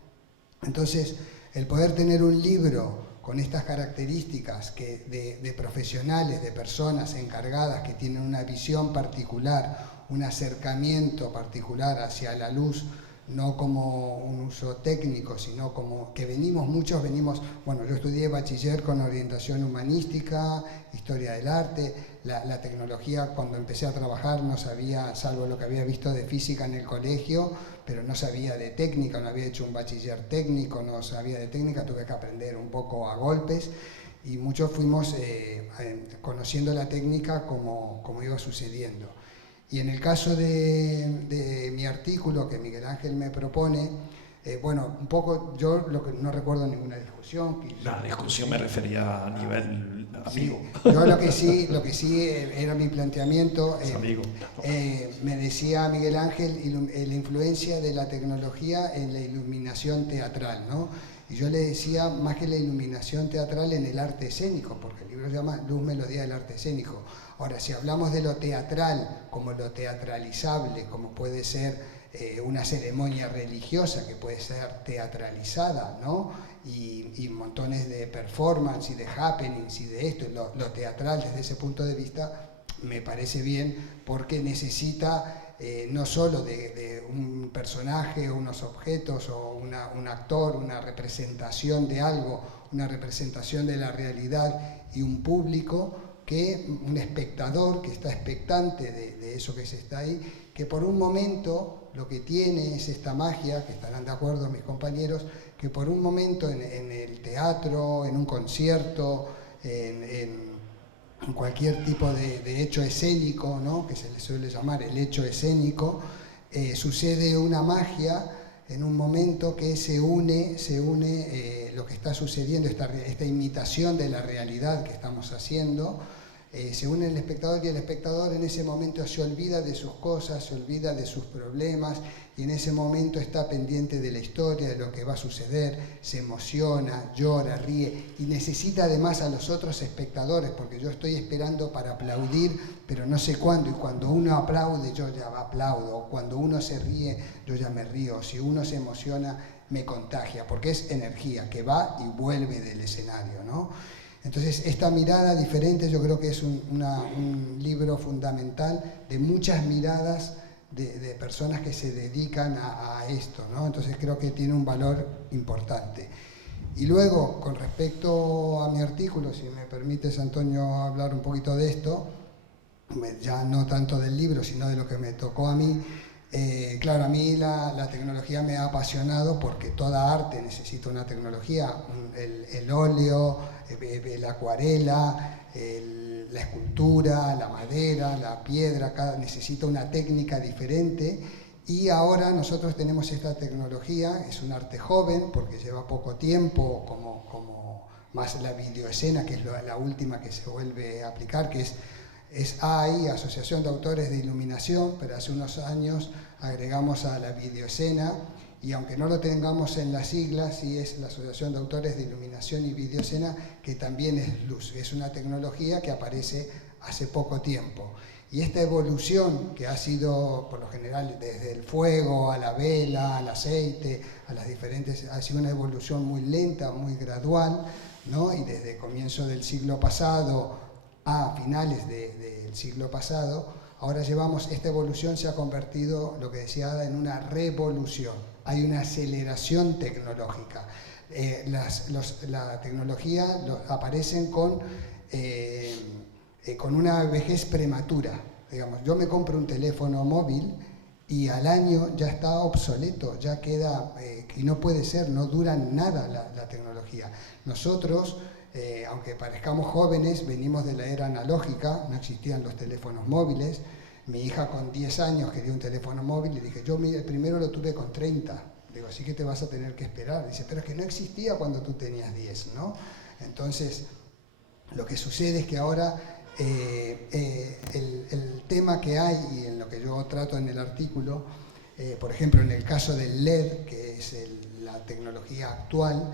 Entonces, el poder tener un libro con estas características de profesionales, de personas encargadas que tienen una visión particular, un acercamiento particular hacia la luz, no como un uso técnico, sino como que muchos venimos, bueno, yo estudié bachiller con orientación humanística, historia del arte. La tecnología, cuando empecé a trabajar, no sabía, salvo lo que había visto de física en el colegio, pero no sabía de técnica, no había hecho un bachiller técnico, no sabía de técnica, tuve que aprender un poco a golpes, y muchos fuimos conociendo la técnica como iba sucediendo. Y en el caso de mi artículo que Miguel Ángel me propone, bueno, un poco, yo no recuerdo ninguna discusión. La discusión me refería a nivel amigo. Sí. Yo lo que sí era mi planteamiento, amigo. me decía Miguel Ángel la influencia de la tecnología en la iluminación teatral, ¿no? Y yo le decía, más que la iluminación teatral, en el arte escénico, porque el libro se llama Luz, Melodía del Arte Escénico. Ahora, si hablamos de lo teatral, como lo teatralizable, como puede ser una ceremonia religiosa que puede ser teatralizada, ¿no? Y montones de performance y de happenings y de esto, lo teatral desde ese punto de vista me parece bien, porque necesita no solo de un personaje o unos objetos o un actor, una representación de algo, una representación de la realidad y un público, un espectador que está expectante de eso que se está ahí, que por un momento lo que tiene es esta magia, que estarán de acuerdo mis compañeros, que por un momento en el teatro, en un concierto, en cualquier tipo de hecho escénico, ¿no? Que se le suele llamar el hecho escénico, sucede una magia en un momento que se une lo que está sucediendo, esta imitación de la realidad que estamos haciendo, se une el espectador y el espectador en ese momento se olvida de sus cosas, se olvida de sus problemas y en ese momento está pendiente de la historia, de lo que va a suceder, se emociona, llora, ríe y necesita además a los otros espectadores porque yo estoy esperando para aplaudir pero no sé cuándo y cuando uno aplaude yo ya aplaudo, cuando uno se ríe yo ya me río, si uno se emociona me contagia porque es energía que va y vuelve del escenario, ¿no? Entonces, esta mirada diferente yo creo que es un libro fundamental de muchas miradas de personas que se dedican a esto, ¿no? Entonces, creo que tiene un valor importante. Y luego, con respecto a mi artículo, si me permites, Antonio, hablar un poquito de esto, ya no tanto del libro, sino de lo que me tocó a mí. Claro, a mí la tecnología me ha apasionado porque toda arte necesita una tecnología, el óleo, la acuarela, la escultura, la madera, la piedra, necesita una técnica diferente y ahora nosotros tenemos esta tecnología, es un arte joven porque lleva poco tiempo, como más la videoescena, que es la última que se vuelve a aplicar, que es AI, Asociación de Autores de Iluminación, pero hace unos años agregamos a la videoescena y aunque no lo tengamos en las siglas, sí es la Asociación de Autores de Iluminación y Videoescena, que también es luz, es una tecnología que aparece hace poco tiempo. Y esta evolución que ha sido, por lo general, desde el fuego a la vela, al aceite, a las diferentes, ha sido una evolución muy lenta, muy gradual, ¿no? Y desde el comienzo del siglo pasado a finales del siglo pasado, ahora esta evolución se ha convertido, lo que decía Ada, en una revolución. Hay una aceleración tecnológica. La tecnología aparecen con una vejez prematura. Digamos, yo me compro un teléfono móvil y al año ya está obsoleto, ya queda, y no puede ser, no dura nada la tecnología. Nosotros, aunque parezcamos jóvenes, venimos de la era analógica, no existían los teléfonos móviles. Mi hija con 10 años quería un teléfono móvil y dije, yo el primero lo tuve con 30. Digo, así que te vas a tener que esperar. Dice, pero es que no existía cuando tú tenías 10, ¿no? Entonces, lo que sucede es que ahora el tema que hay y en lo que yo trato en el artículo, por ejemplo, en el caso del LED, que es la tecnología actual,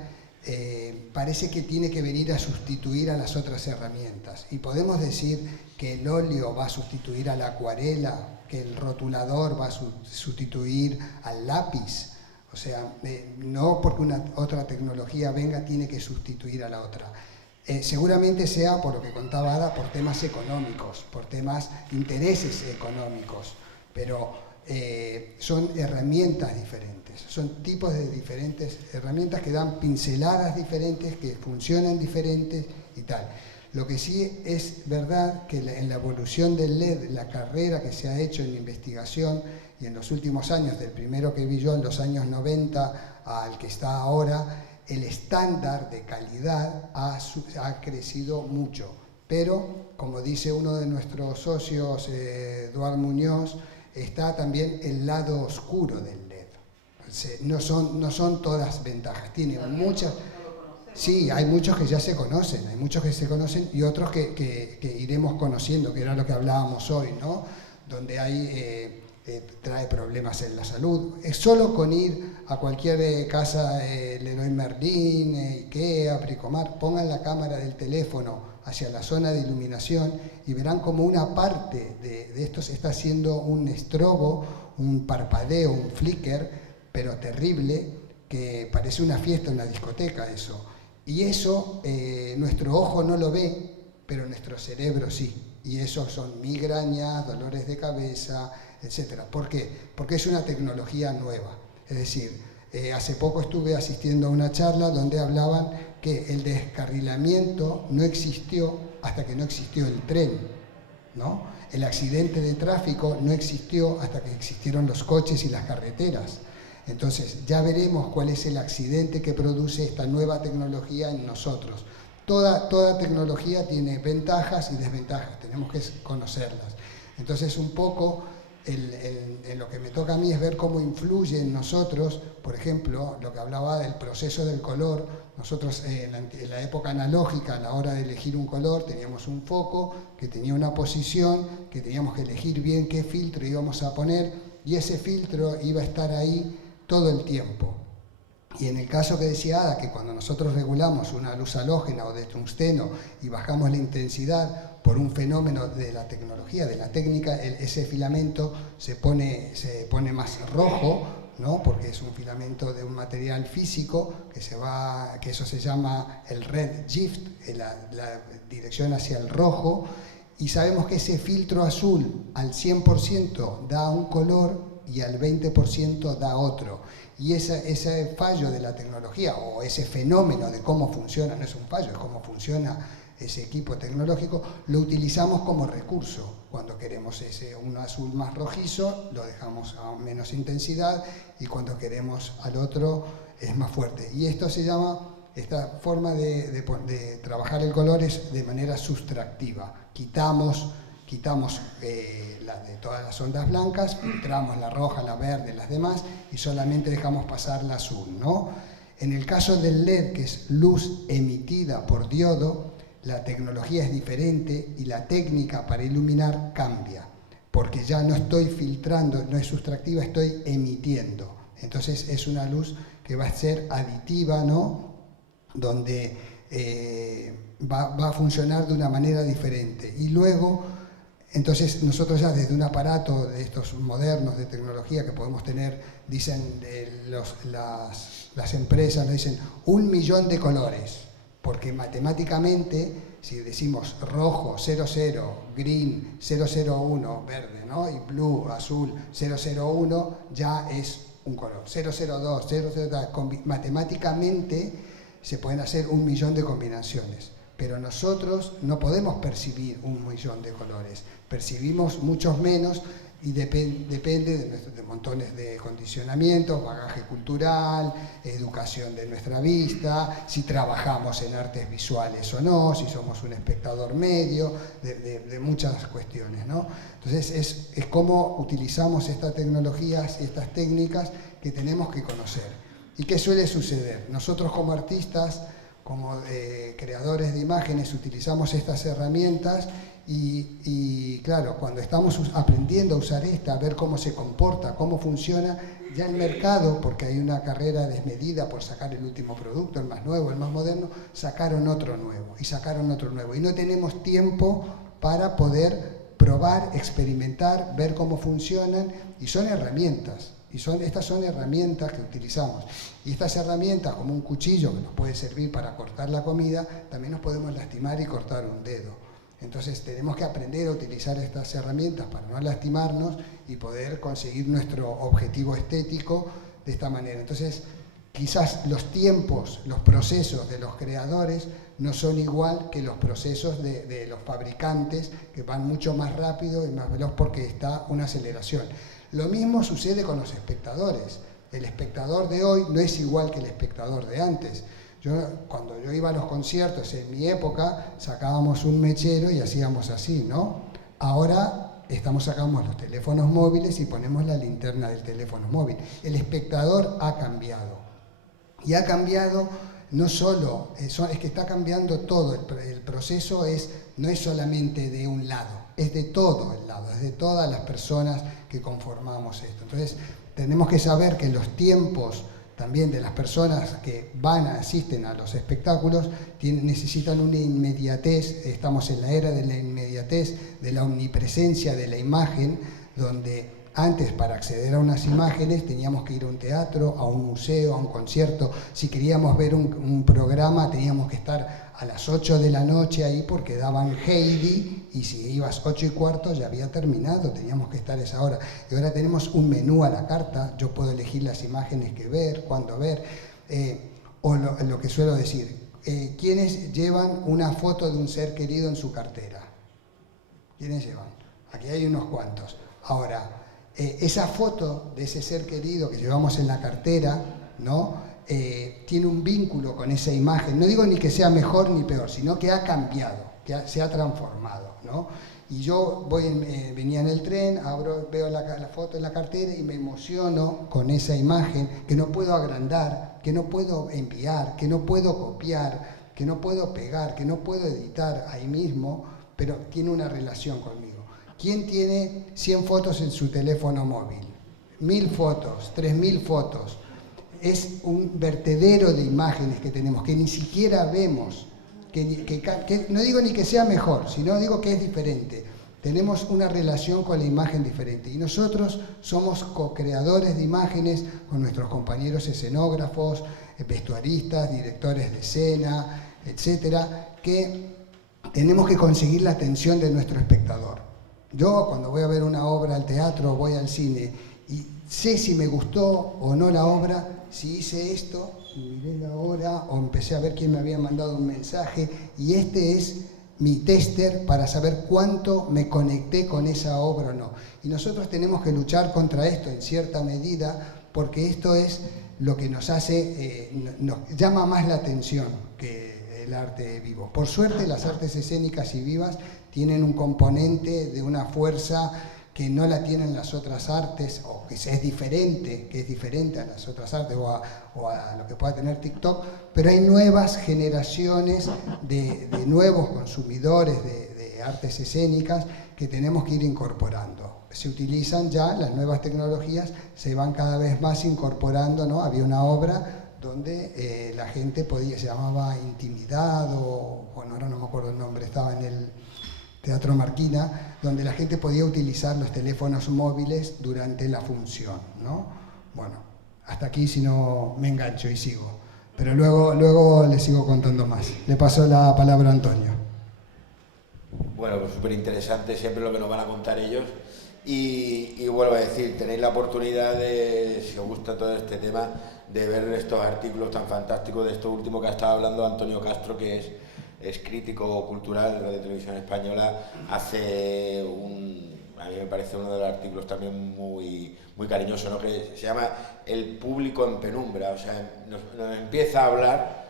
parece que tiene que venir a sustituir a las otras herramientas. Y podemos decir que el óleo va a sustituir a la acuarela, que el rotulador va a sustituir al lápiz. O sea, no porque una otra tecnología venga tiene que sustituir a la otra. Seguramente sea, por lo que contaba Ada, por temas económicos, por temas intereses económicos, pero son herramientas diferentes, son tipos de diferentes herramientas que dan pinceladas diferentes, que funcionan diferentes y tal. Lo que sí es verdad que en la evolución del LED, la carrera que se ha hecho en investigación y en los últimos años, del primero que vi yo en los años 90 al que está ahora, el estándar de calidad ha crecido mucho. Pero, como dice uno de nuestros socios, Eduard Muñoz, está también el lado oscuro del LED. No son todas ventajas, tiene muchas. Sí, hay muchos que ya se conocen, y otros que iremos conociendo, que era lo que hablábamos hoy, ¿no? Donde trae problemas en la salud. Es solo con ir a cualquier casa, Leroy Merlin, Ikea, Bricomar, pongan la cámara del teléfono hacia la zona de iluminación y verán como una parte de esto se está haciendo un estrobo, un parpadeo, un flicker, pero terrible, que parece una fiesta, una discoteca eso. Y eso nuestro ojo no lo ve, pero nuestro cerebro sí. Y eso son migrañas, dolores de cabeza, etc. ¿Por qué? Porque es una tecnología nueva. Es decir, hace poco estuve asistiendo a una charla donde hablaban que el descarrilamiento no existió hasta que no existió el tren, ¿no? El accidente de tráfico no existió hasta que existieron los coches y las carreteras. Entonces, ya veremos cuál es el accidente que produce esta nueva tecnología en nosotros. Toda tecnología tiene ventajas y desventajas, tenemos que conocerlas. Entonces, un poco en lo que me toca a mí es ver cómo influye en nosotros, por ejemplo, lo que hablaba del proceso del color. Nosotros en la época analógica, a la hora de elegir un color, teníamos un foco que tenía una posición, que teníamos que elegir bien qué filtro íbamos a poner, y ese filtro iba a estar ahí todo el tiempo. Y en el caso que decía Ada, que cuando nosotros regulamos una luz halógena o de tungsteno y bajamos la intensidad por un fenómeno de la tecnología, de la técnica, ese filamento se pone más rojo, ¿no? Porque es un filamento de un material físico que eso se llama el red shift, la dirección hacia el rojo, y sabemos que ese filtro azul al 100% da un color y al 20% da otro. Y ese fallo de la tecnología, o ese fenómeno de cómo funciona, no es un fallo, es cómo funciona ese equipo tecnológico, lo utilizamos como recurso. Cuando queremos un azul más rojizo, lo dejamos a menos intensidad, y cuando queremos al otro es más fuerte. Y esto se llama, esta forma de trabajar el color es de manera sustractiva. Quitamos de todas las ondas blancas, filtramos la roja, la verde, las demás, y solamente dejamos pasar la azul, ¿no? En el caso del LED, que es luz emitida por diodo, la tecnología es diferente y la técnica para iluminar cambia, porque ya no estoy filtrando, no es sustractiva, estoy emitiendo. Entonces es una luz que va a ser aditiva, ¿no? Donde va a funcionar de una manera diferente. Y luego, entonces nosotros ya desde un aparato de estos modernos de tecnología que podemos tener, dicen las empresas, nos dicen 1 millón de colores, porque matemáticamente, si decimos rojo 00, green 001, verde, ¿no? Y blue, azul 001, ya es un color. 002, 003, matemáticamente se pueden hacer 1 millón de combinaciones. Pero nosotros no podemos percibir 1 millón de colores, percibimos muchos menos, y depende de montones de condicionamientos, bagaje cultural, educación de nuestra vista, si trabajamos en artes visuales o no, si somos un espectador medio, de muchas cuestiones, ¿no? Entonces es cómo utilizamos estas tecnologías y estas técnicas que tenemos que conocer. ¿Y qué suele suceder? Nosotros como artistas, como creadores de imágenes, utilizamos estas herramientas y claro, cuando estamos aprendiendo a usar a ver cómo se comporta, cómo funciona, ya el mercado, porque hay una carrera desmedida por sacar el último producto, el más nuevo, el más moderno, sacaron otro nuevo y no tenemos tiempo para poder probar, experimentar, ver cómo funcionan, y son herramientas. Estas son herramientas que utilizamos. Y estas herramientas, como un cuchillo que nos puede servir para cortar la comida, también nos podemos lastimar y cortar un dedo. Entonces tenemos que aprender a utilizar estas herramientas para no lastimarnos y poder conseguir nuestro objetivo estético de esta manera. Entonces, quizás los tiempos, los procesos de los creadores no son igual que los procesos de los fabricantes, que van mucho más rápido y más veloz porque está una aceleración. Lo mismo sucede con los espectadores. El espectador de hoy no es igual que el espectador de antes. Cuando yo iba a los conciertos en mi época, sacábamos un mechero y hacíamos así, ¿no? Ahora sacamos los teléfonos móviles y ponemos la linterna del teléfono móvil. El espectador ha cambiado. Y ha cambiado no solo, es que está cambiando todo. El proceso no es solamente de un lado, es de todo el lado, es de todas las personas que conformamos esto. Entonces, tenemos que saber que los tiempos también de las personas que asisten a los espectáculos necesitan una inmediatez. Estamos en la era de la inmediatez, de la omnipresencia de la imagen, donde antes, para acceder a unas imágenes, teníamos que ir a un teatro, a un museo, a un concierto. Si queríamos ver un programa, teníamos que estar a las 8 de la noche ahí porque daban Heidi, y si ibas 8:15 ya había terminado, teníamos que estar a esa hora. Y ahora tenemos un menú a la carta, yo puedo elegir las imágenes que ver, cuándo ver, o lo que suelo decir, ¿quiénes llevan una foto de un ser querido en su cartera? ¿Quiénes llevan? Aquí hay unos cuantos. Ahora, esa foto de ese ser querido que llevamos en la cartera, ¿no? tiene un vínculo con esa imagen. No digo ni que sea mejor ni peor, sino que ha cambiado, se ha transformado, ¿no? Y yo venía en el tren, veo la foto en la cartera y me emociono con esa imagen que no puedo agrandar, que no puedo enviar, que no puedo copiar, que no puedo pegar, que no puedo editar ahí mismo, pero tiene una relación conmigo. ¿Quién tiene 100 fotos en su teléfono móvil? 1000 fotos, 3000 fotos. Es un vertedero de imágenes que tenemos, que ni siquiera vemos. Que no digo ni que sea mejor, sino digo que es diferente. Tenemos una relación con la imagen diferente. Y nosotros somos co-creadores de imágenes con nuestros compañeros escenógrafos, vestuaristas, directores de escena, etcétera, que tenemos que conseguir la atención de nuestro espectador. Yo, cuando voy a ver una obra al teatro, voy al cine y sé si me gustó o no la obra, si hice esto, miré la hora o empecé a ver quién me había mandado un mensaje, y este es mi tester para saber cuánto me conecté con esa obra o no. Y nosotros tenemos que luchar contra esto en cierta medida, porque esto es lo que nos hace, nos llama más la atención que el arte vivo. Por suerte, las artes escénicas y vivas tienen un componente de una fuerza que no la tienen las otras artes, o que es diferente a las otras artes o a lo que pueda tener TikTok, pero hay nuevas generaciones de nuevos consumidores de artes escénicas que tenemos que ir incorporando. Se utilizan ya las nuevas tecnologías, se van cada vez más incorporando, ¿no? Había una obra donde la gente podía, se llamaba Intimidad, o bueno, ahora no me acuerdo el nombre, estaba en el Teatro Marquina, donde la gente podía utilizar los teléfonos móviles durante la función, ¿no? Bueno, hasta aquí, si no me engancho y sigo. Pero luego les sigo contando más. Le paso la palabra a Antonio. Bueno, pues súper interesante siempre lo que nos van a contar ellos. Y vuelvo a decir, tenéis la oportunidad de, si os gusta todo este tema, de ver estos artículos tan fantásticos de esto último que ha estado hablando Antonio Castro, que es crítico cultural de Radio Televisión Española. Hace a mí me parece uno de los artículos también muy cariñoso, ¿no? Que se llama El público en penumbra. O sea, nos empieza a hablar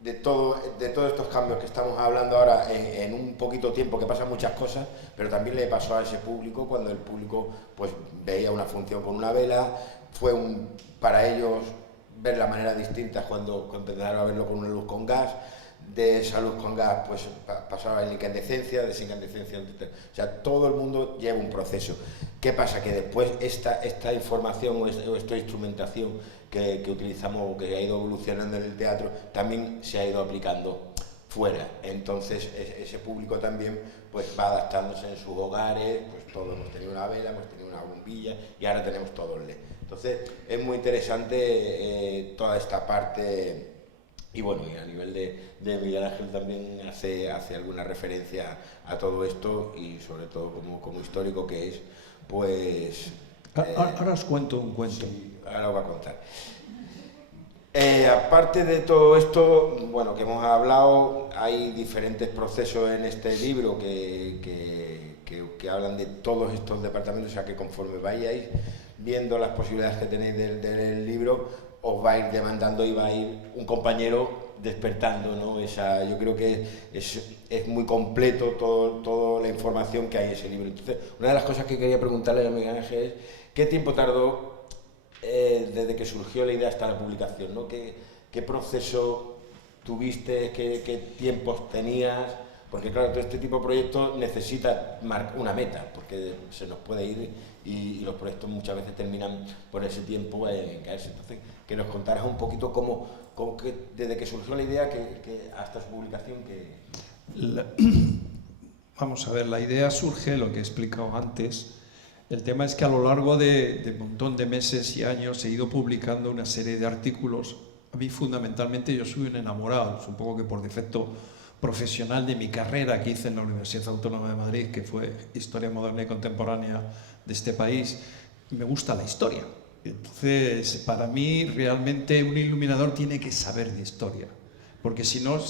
de todos estos cambios que estamos hablando ahora en un poquito tiempo, que pasan muchas cosas, pero también le pasó a ese público cuando el público pues veía una función con una vela. Fue para ellos ver la manera distinta cuando empezaron a verlo con una luz con gas. De esa luz con gas pues pasaba a la incandescencia, de esa incandescencia, o sea, todo el mundo lleva un proceso. ¿Qué pasa? Que después esta información o esta instrumentación que utilizamos, que ha ido evolucionando en el teatro, también se ha ido aplicando fuera. Entonces ese público también pues va adaptándose en sus hogares, pues todos hemos tenido una vela, hemos tenido una bombilla y ahora tenemos todos LED. Entonces es muy interesante toda esta parte. Y bueno, y a nivel de Miguel Ángel también hace alguna referencia a todo esto, y sobre todo como histórico que es, pues... ahora os cuento un cuento. Sí, ahora os voy a contar. Aparte de todo esto, bueno, que hemos hablado, hay diferentes procesos en este libro que hablan de todos estos departamentos, o sea que conforme vayáis viendo las posibilidades que tenéis del libro, os va a ir demandando y va a ir un compañero despertando, ¿no? Yo creo que es muy completo toda la información que hay en ese libro. Entonces, una de las cosas que quería preguntarle a Miguel Ángel es ¿qué tiempo tardó desde que surgió la idea hasta la publicación, ¿no? ¿Qué proceso tuviste? ¿Qué tiempos tenías? Porque claro, todo este tipo de proyectos necesita una meta, porque se nos puede ir y los proyectos muchas veces terminan por ese tiempo en caerse. Entonces, que nos contaras un poquito desde que surgió la idea hasta su publicación. Vamos a ver, la idea surge, lo que he explicado antes. El tema es que a lo largo de un montón de meses y años he ido publicando una serie de artículos. A mí fundamentalmente yo soy un enamorado, supongo que por defecto profesional, de mi carrera que hice en la Universidad Autónoma de Madrid, que fue Historia Moderna y Contemporánea de este país. Me gusta la historia. Entonces, para mí, realmente un iluminador tiene que saber de historia, porque si no,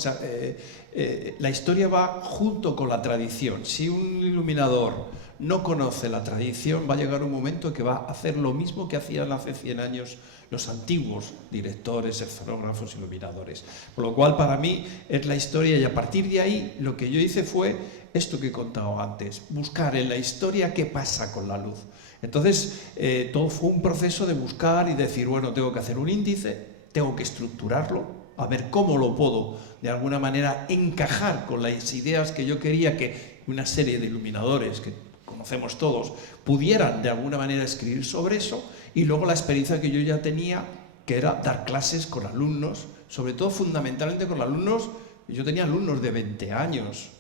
la historia va junto con la tradición. Si un iluminador no conoce la tradición, va a llegar un momento que va a hacer lo mismo que hacían hace 100 años los antiguos directores, escenógrafos, iluminadores. Por lo cual, para mí, es la historia, y a partir de ahí lo que yo hice fue esto que he contado antes, buscar en la historia qué pasa con la luz. Entonces, todo fue un proceso de buscar y decir, bueno, tengo que hacer un índice, tengo que estructurarlo, a ver cómo lo puedo, de alguna manera, encajar con las ideas que yo quería que una serie de iluminadores que conocemos todos pudieran, de alguna manera, escribir sobre eso, y luego la experiencia que yo ya tenía, que era dar clases con alumnos, sobre todo, fundamentalmente, con alumnos. Yo tenía alumnos de 20 años,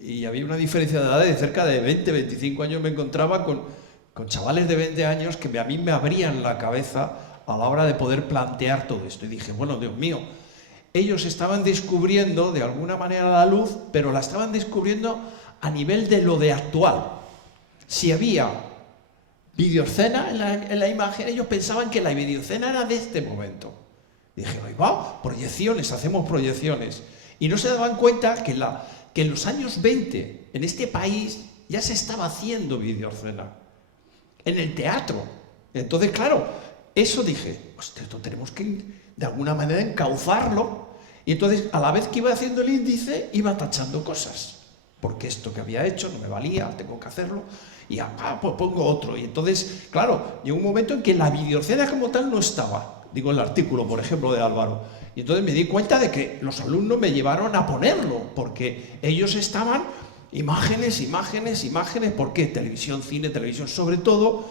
y había una diferencia de edad de cerca de 20, 25 años. Me encontraba con chavales de 20 años que a mí me abrían la cabeza a la hora de poder plantear todo esto. Y dije, bueno, Dios mío, ellos estaban descubriendo de alguna manera la luz, pero la estaban descubriendo a nivel de lo de actual. Si había videoescena en la imagen, ellos pensaban que la videoescena era de este momento. Y dije, ahí va, proyecciones, hacemos proyecciones. Y no se daban cuenta que en los años 20, en este país, ya se estaba haciendo videoescena. En el teatro. Entonces, claro, eso dije, hostia, esto tenemos que, de alguna manera, encauzarlo. Y entonces, a la vez que iba haciendo el índice, iba tachando cosas. Porque esto que había hecho no me valía, tengo que hacerlo. Y pues pongo otro. Y entonces, claro, llegó un momento en que la videoescena como tal no estaba. Digo, el artículo, por ejemplo, de Álvaro. Y entonces me di cuenta de que los alumnos me llevaron a ponerlo, porque ellos estaban imágenes, imágenes, imágenes. ¿Por qué? Televisión, cine, televisión, sobre todo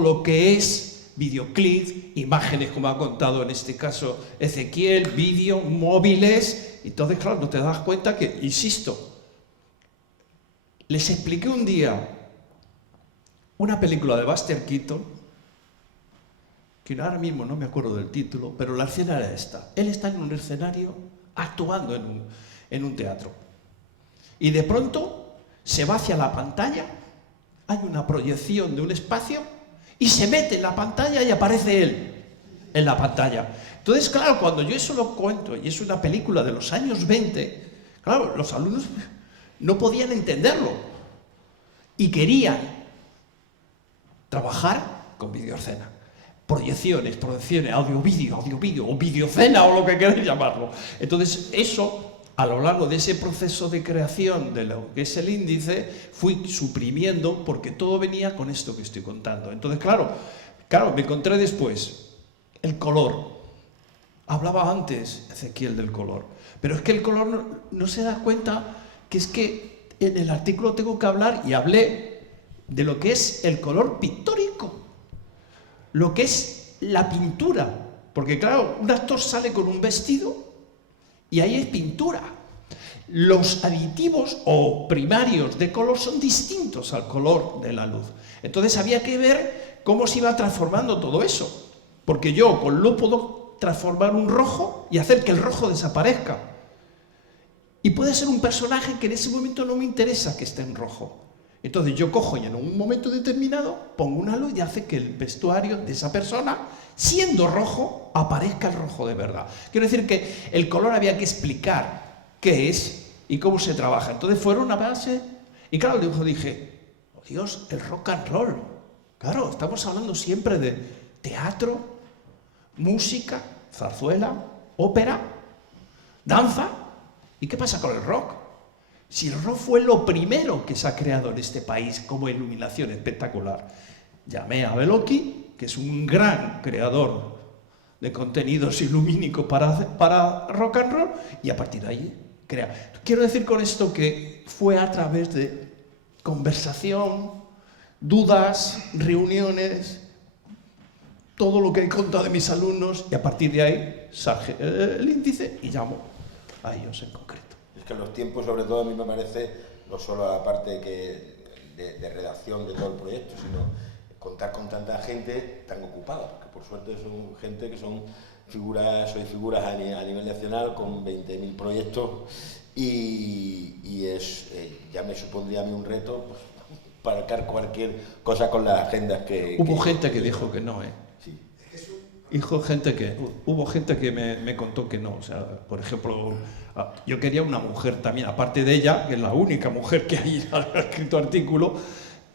lo que es videoclip, imágenes, como ha contado en este caso Ezequiel, vídeo, móviles. Entonces, claro, no te das cuenta que, insisto, les expliqué un día una película de Buster Keaton, que ahora mismo no me acuerdo del título, pero la escena era esta. Él está en un escenario actuando en un teatro. Y de pronto se va hacia la pantalla, hay una proyección de un espacio, y se mete en la pantalla y aparece él en la pantalla. Entonces, claro, cuando yo eso lo cuento, y es una película de los años 20, claro, los alumnos no podían entenderlo. Y querían trabajar con videoescena. Proyecciones, audio-vídeo, o videocena, o lo que queráis llamarlo. Entonces, eso, a lo largo de ese proceso de creación de lo que es el índice, fui suprimiendo, porque todo venía con esto que estoy contando. Entonces, claro, me encontré después el color. Hablaba antes Ezequiel del color, pero es que el color no se da cuenta que es que en el artículo tengo que hablar, y hablé de lo que es el color pictórico, lo que es la pintura, porque claro, un actor sale con un vestido y ahí es pintura. Los aditivos o primarios de color son distintos al color de la luz. Entonces había que ver cómo se iba transformando todo eso, porque yo con luz puedo transformar un rojo y hacer que el rojo desaparezca. Y puede ser un personaje que en ese momento no me interesa que esté en rojo. Entonces yo cojo y en un momento determinado pongo una luz y hace que el vestuario de esa persona, siendo rojo, aparezca el rojo de verdad. Quiero decir que el color había que explicar qué es y cómo se trabaja. Entonces fueron una base. Y claro, dije, oh Dios, el rock and roll. Claro, estamos hablando siempre de teatro, música, zarzuela, ópera, danza. ¿Y qué pasa con el rock? Si el rock fue lo primero que se ha creado en este país como iluminación espectacular. Llamé a Beloki, que es un gran creador de contenidos ilumínicos para rock and roll, y a partir de ahí crea. Quiero decir con esto que fue a través de conversación, dudas, reuniones, todo lo que he contado de mis alumnos, y a partir de ahí surge el índice y llamo a ellos en concreto. Es que los tiempos, sobre todo, a mí me parece, no solo la parte de redacción de todo el proyecto, sino contar con tanta gente tan ocupada, porque por suerte son gente que son figuras, soy figuras a nivel nacional con 20.000 proyectos, y ya me supondría a mí un reto, pues, parcar cualquier cosa con las agendas que... Hubo gente que dijo que no, Sí. Hubo gente que me contó que no. O sea, por ejemplo, yo quería una mujer también, aparte de ella, que es la única mujer que hay ha escrito artículo,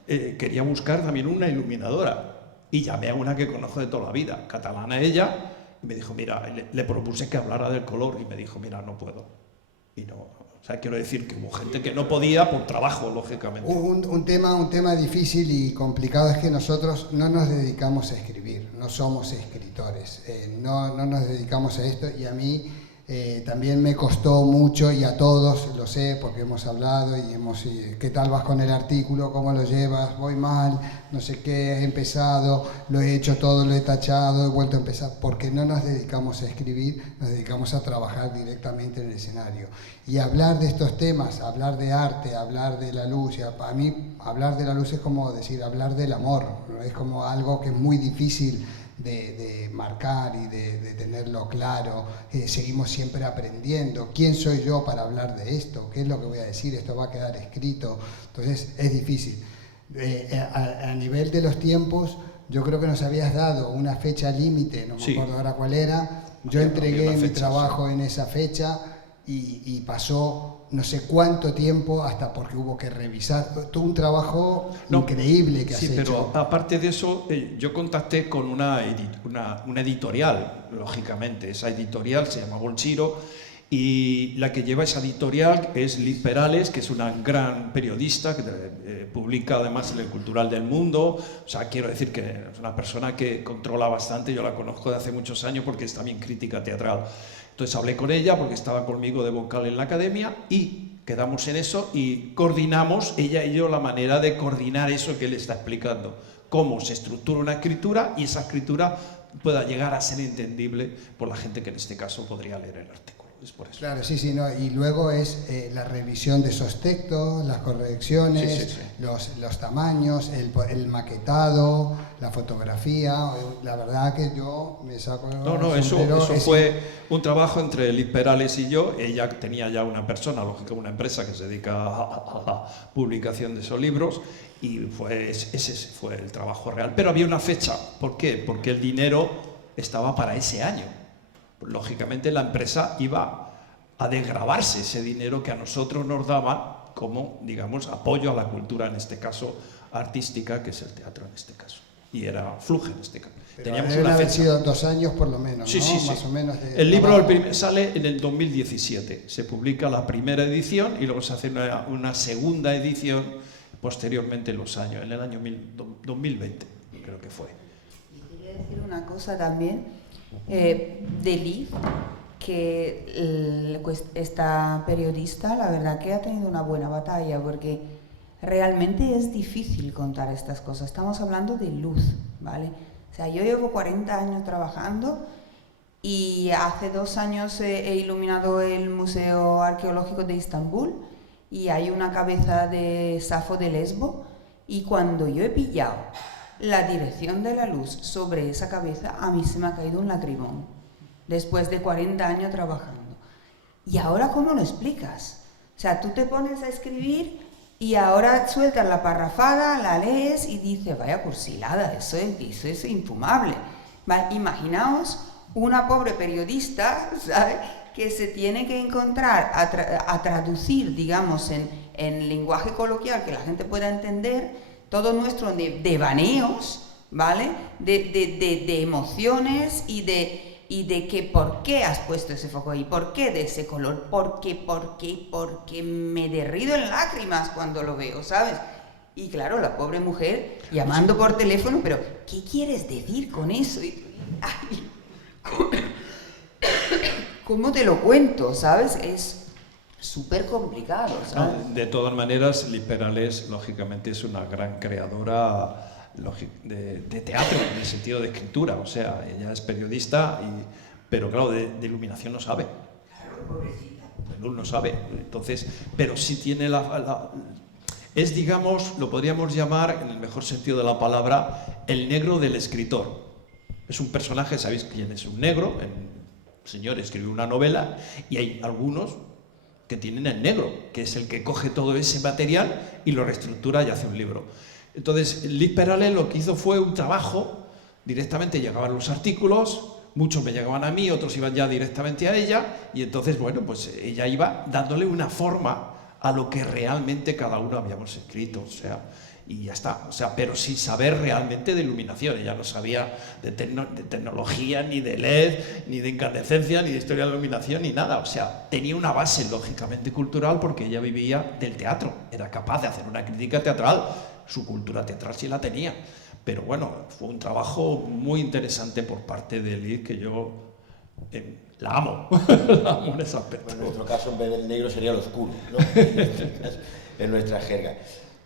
quería buscar también una iluminadora. Y llamé a una que conozco de toda la vida, catalana ella, y me dijo, mira, le propuse que hablara del color, y me dijo, mira, no puedo. Y no, o sea, quiero decir que hubo gente que no podía por trabajo, lógicamente. Un tema difícil y complicado es que nosotros no nos dedicamos a escribir, no somos escritores, no nos dedicamos a esto, y a mí también me costó mucho, y a todos, lo sé, porque hemos hablado y ¿qué tal vas con el artículo? ¿Cómo lo llevas? Voy mal, no sé qué, he empezado, lo he hecho todo, lo he tachado, he vuelto a empezar, porque no nos dedicamos a escribir, nos dedicamos a trabajar directamente en el escenario. Y hablar de estos temas, hablar de arte, hablar de la luz, para mí hablar de la luz es como decir, hablar del amor, ¿no? Es como algo que es muy difícil de marcar y de tenerlo claro. Seguimos siempre aprendiendo. ¿Quién soy yo para hablar de esto? ¿Qué es lo que voy a decir? Esto va a quedar escrito. Entonces es difícil. A nivel de los tiempos, yo creo que nos habías dado una fecha límite, no me acuerdo ahora cuál era. Yo entregué mi trabajo en esa fecha y pasó no sé cuánto tiempo hasta porque hubo que revisar. Todo un trabajo increíble que has hecho. Sí, pero aparte de eso, yo contacté con una editorial, lógicamente. Esa editorial se llama Bolchiro, y la que lleva esa editorial es Liz Perales, que es una gran periodista que publica además en el Cultural del Mundo. O sea, quiero decir que es una persona que controla bastante. Yo la conozco de hace muchos años porque es también crítica teatral. Entonces hablé con ella porque estaba conmigo de vocal en la academia y quedamos en eso y coordinamos, ella y yo, la manera de coordinar eso que él está explicando. Cómo se estructura una escritura y esa escritura pueda llegar a ser entendible por la gente que en este caso podría leer el artículo. Es por eso. Claro, sí, no. Y luego es la revisión de esos textos, las correcciones, los tamaños, el maquetado, la fotografía. La verdad que yo me saco... Eso fue un trabajo entre Liz Perales y yo. Ella tenía ya una persona, lógico, una empresa que se dedica a la publicación de esos libros, y ese fue el trabajo real. Pero había una fecha. ¿Por qué? Porque el dinero estaba para ese año. Lógicamente la empresa iba a desgravarse ese dinero que a nosotros nos daba como, digamos, apoyo a la cultura, en este caso artística, que es el teatro en este caso. Y era Fluge en este caso. Pero teníamos una fecha. Sido 2 años por lo menos, sí, ¿no? Sí, más o menos. El libro sale en el 2017. Se publica la primera edición y luego se hace una segunda edición posteriormente en el año 2020, creo que fue. Y quería decir una cosa también. De Liz, que esta periodista, la verdad que ha tenido una buena batalla, porque realmente es difícil contar estas cosas. Estamos hablando de luz, ¿vale? O sea, yo llevo 40 años trabajando y hace 2 años he iluminado el Museo Arqueológico de Estambul y hay una cabeza de Safo de Lesbo, y cuando yo he pillado la dirección de la luz sobre esa cabeza, a mí se me ha caído un lagrimón, después de 40 años trabajando. ¿Y ahora cómo lo explicas? O sea, tú te pones a escribir y ahora sueltas la parrafada, la lees y dices, vaya cursilada, eso es infumable. Imaginaos una pobre periodista, ¿sabes?, que se tiene que encontrar a traducir, digamos, en lenguaje coloquial que la gente pueda entender, todo nuestro devaneos, ¿vale? De emociones y de que por qué has puesto ese foco ahí, por qué de ese color, porque me derrido en lágrimas cuando lo veo, ¿sabes? Y claro, la pobre mujer llamando por teléfono, pero ¿qué quieres decir con eso? Ay, ¿cómo te lo cuento, sabes? Es súper complicado, ¿sabes? No, de todas maneras, Liz Perales, lógicamente, es una gran creadora de teatro, en el sentido de escritura. O sea, ella es periodista, pero claro, de iluminación no sabe. Claro, pobrecita. De luz no sabe. Entonces, pero sí tiene es, digamos, lo podríamos llamar, en el mejor sentido de la palabra, el negro del escritor. Es un personaje, ¿sabéis quién es un negro? El señor escribió una novela y hay algunos que tienen el negro, que es el que coge todo ese material y lo reestructura y hace un libro. Entonces, Liz Perales lo que hizo fue un trabajo, directamente llegaban los artículos, muchos me llegaban a mí, otros iban ya directamente a ella, y entonces, bueno, pues ella iba dándole una forma a lo que realmente cada uno habíamos escrito, o sea, y ya está, o sea, pero sin saber realmente de iluminación. Ella no sabía de tecnología, ni de LED, ni de incandescencia, ni de historia de la iluminación, ni nada, o sea, tenía una base lógicamente cultural porque ella vivía del teatro, era capaz de hacer una crítica teatral, su cultura teatral sí la tenía, pero bueno, fue un trabajo muy interesante por parte de Liz, que yo la amo, la amo en ese aspecto. Bueno, en nuestro caso, en vez del negro sería el oscuro, ¿no? En nuestra jerga.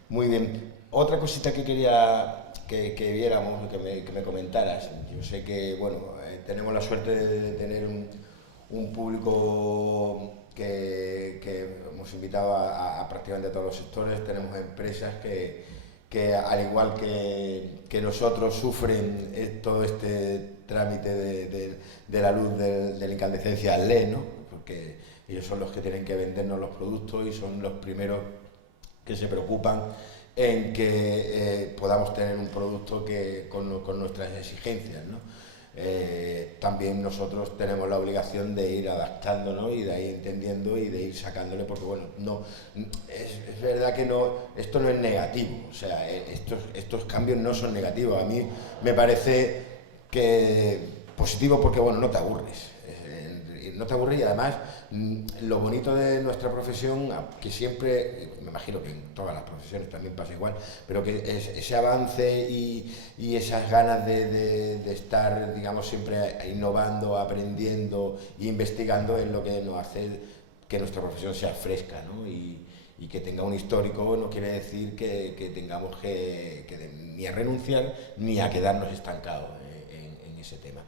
Muy bien. Otra cosita que quería que viéramos, que me comentaras. Yo sé que, bueno, tenemos la suerte de tener un público que hemos invitado a prácticamente todos los sectores. Tenemos empresas que al igual que nosotros, sufren todo este trámite de la luz de la incandescencia al LED, ¿no? Porque ellos son los que tienen que vendernos los productos y son los primeros que se preocupan en que podamos tener un producto con nuestras exigencias, ¿no? También nosotros tenemos la obligación de ir adaptándonos y de ir entendiendo y de ir sacándole, porque bueno, no, es verdad que esto no es negativo, o sea, estos cambios no son negativos. A mí me parece que positivo porque bueno, no te aburres. No te aburres y además lo bonito de nuestra profesión, que siempre, me imagino que en todas las profesiones también pasa igual, pero que ese avance y esas ganas de estar, digamos, siempre innovando, aprendiendo e investigando es lo que nos hace que nuestra profesión sea fresca, ¿no? Y que tenga un histórico no quiere decir que tengamos que ni a renunciar ni a quedarnos estancados en ese tema.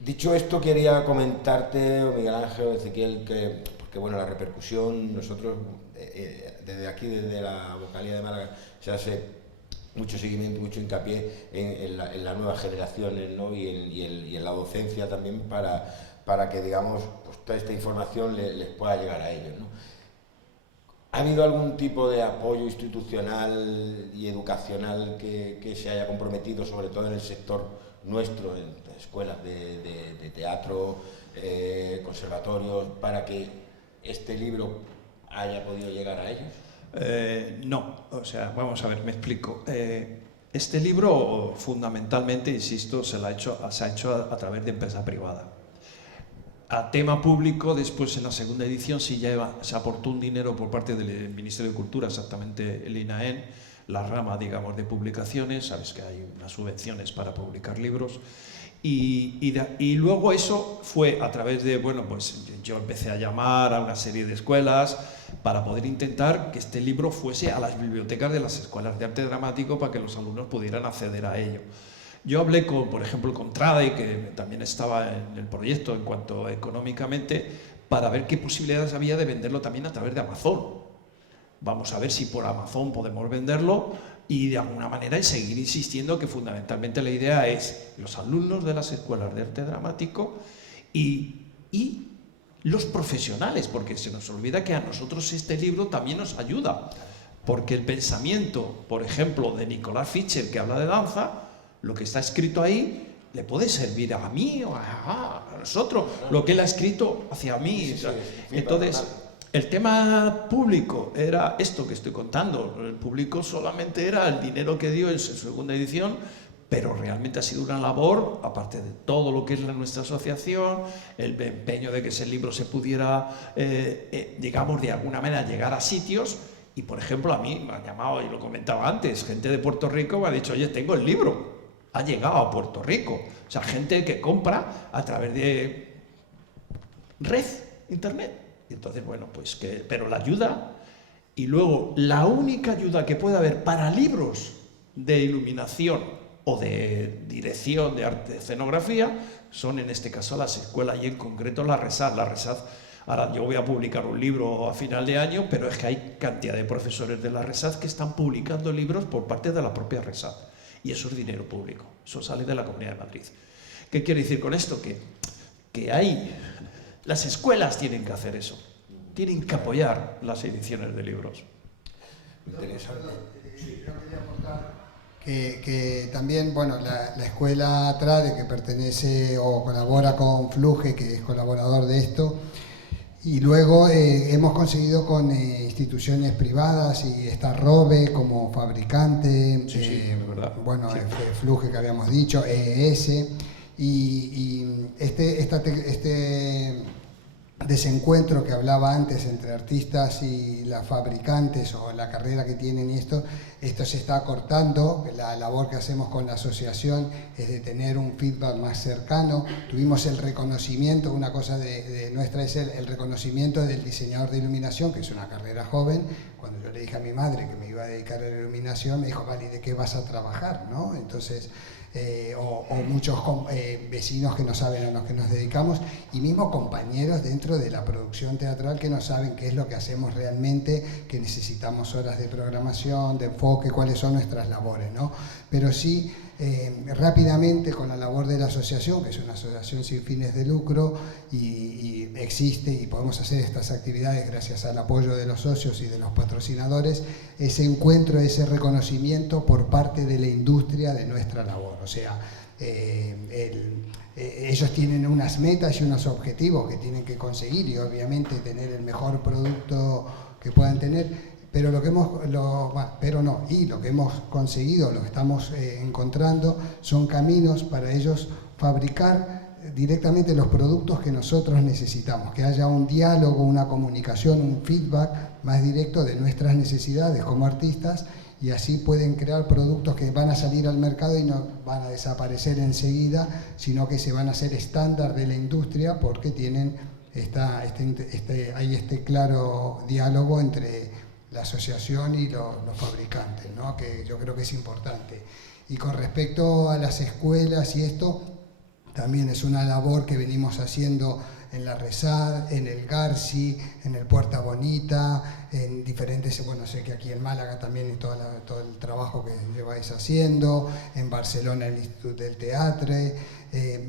Dicho esto, quería comentarte, Miguel Ángel o Ezequiel, porque bueno, la repercusión, nosotros desde aquí, desde la Vocalía de Málaga, se hace mucho seguimiento, mucho hincapié en las nuevas generaciones, ¿no? y en la docencia también para que, digamos, pues, toda esta información les pueda llegar a ellos, ¿no? ¿Ha habido algún tipo de apoyo institucional y educacional que se haya comprometido, sobre todo en el sector nuestro, en escuelas de teatro, conservatorios, para que este libro haya podido llegar a ellos? No, o sea, vamos a ver, me explico. Este libro, fundamentalmente, insisto, se ha hecho a través de empresa privada. A tema público, después en la segunda edición se aportó un dinero por parte del Ministerio de Cultura, exactamente el INAEN, la rama, digamos, de publicaciones. Sabes que hay unas subvenciones para publicar libros. Y luego eso fue a través de, bueno, pues yo empecé a llamar a una serie de escuelas para poder intentar que este libro fuese a las bibliotecas de las escuelas de arte dramático para que los alumnos pudieran acceder a ello. Yo hablé con, por ejemplo, con Trade, que también estaba en el proyecto en cuanto económicamente, para ver qué posibilidades había de venderlo también a través de Amazon. Vamos a ver si por Amazon podemos venderlo y de alguna manera y seguir insistiendo que fundamentalmente la idea es los alumnos de las escuelas de arte dramático y los profesionales, porque se nos olvida que a nosotros este libro también nos ayuda, porque el pensamiento, por ejemplo, de Nicolás Fischer, que habla de danza, lo que está escrito ahí le puede servir a mí o a nosotros, lo que él ha escrito hacia mí. Entonces, el tema público era esto que estoy contando. El público solamente era el dinero que dio en su segunda edición, pero realmente ha sido una labor, aparte de todo lo que es nuestra asociación, el empeño de que ese libro se pudiera, digamos, de alguna manera llegar a sitios. Y, por ejemplo, a mí me han llamado, y lo comentaba antes, gente de Puerto Rico me ha dicho, oye, tengo el libro. Ha llegado a Puerto Rico. O sea, gente que compra a través de red, internet. Y entonces, bueno, pues pero la ayuda, y luego la única ayuda que puede haber para libros de iluminación o de dirección de arte de escenografía son en este caso las escuelas y en concreto la RESAD. La RESAD, ahora yo voy a publicar un libro a final de año, pero es que hay cantidad de profesores de la RESAD que están publicando libros por parte de la propia RESAD. Y eso es dinero público, eso sale de la Comunidad de Madrid. ¿Qué quiero decir con esto? Que las escuelas tienen que hacer eso, tienen que apoyar las ediciones de libros. Interesante. Yo quería aportar que también, bueno, la escuela Trade, que pertenece o colabora con Fluge, que es colaborador de esto, Y luego hemos conseguido con instituciones privadas, y está Robe como fabricante, bueno, Fluge que habíamos dicho, EES, y este desencuentro que hablaba antes entre artistas y las fabricantes, o la carrera que tienen, y esto se está acortando. La labor que hacemos con la asociación es de tener un feedback más cercano. Tuvimos el reconocimiento, una cosa de nuestra es el reconocimiento del diseñador de iluminación, que es una carrera joven. Cuando yo le dije a mi madre que me iba a dedicar a la iluminación, me dijo, vale, ¿y de qué vas a trabajar? ¿No? Entonces, o muchos vecinos que no saben a los que nos dedicamos, y mismo compañeros dentro de la producción teatral que no saben qué es lo que hacemos realmente, que necesitamos horas de programación, de enfoque, cuáles son nuestras labores, ¿no? Pero sí, rápidamente, con la labor de la asociación, que es una asociación sin fines de lucro, y existe, y podemos hacer estas actividades gracias al apoyo de los socios y de los patrocinadores, ese encuentro, ese reconocimiento por parte de la industria de nuestra labor. O sea, ellos tienen unas metas y unos objetivos que tienen que conseguir, y obviamente tener el mejor producto que puedan tener. Pero lo que hemos conseguido, lo que estamos encontrando, son caminos para ellos fabricar directamente los productos que nosotros necesitamos, que haya un diálogo, una comunicación, un feedback más directo de nuestras necesidades como artistas, y así pueden crear productos que van a salir al mercado y no van a desaparecer enseguida, sino que se van a hacer estándar de la industria, porque tienen hay este claro diálogo entre la asociación y los fabricantes, ¿no? Que yo creo que es importante. Y con respecto a las escuelas y esto, también es una labor que venimos haciendo en la Resad, en el Garci, en el Puerta Bonita, en diferentes, bueno, sé que aquí en Málaga también todo el trabajo que lleváis haciendo, en Barcelona el Instituto del Teatre.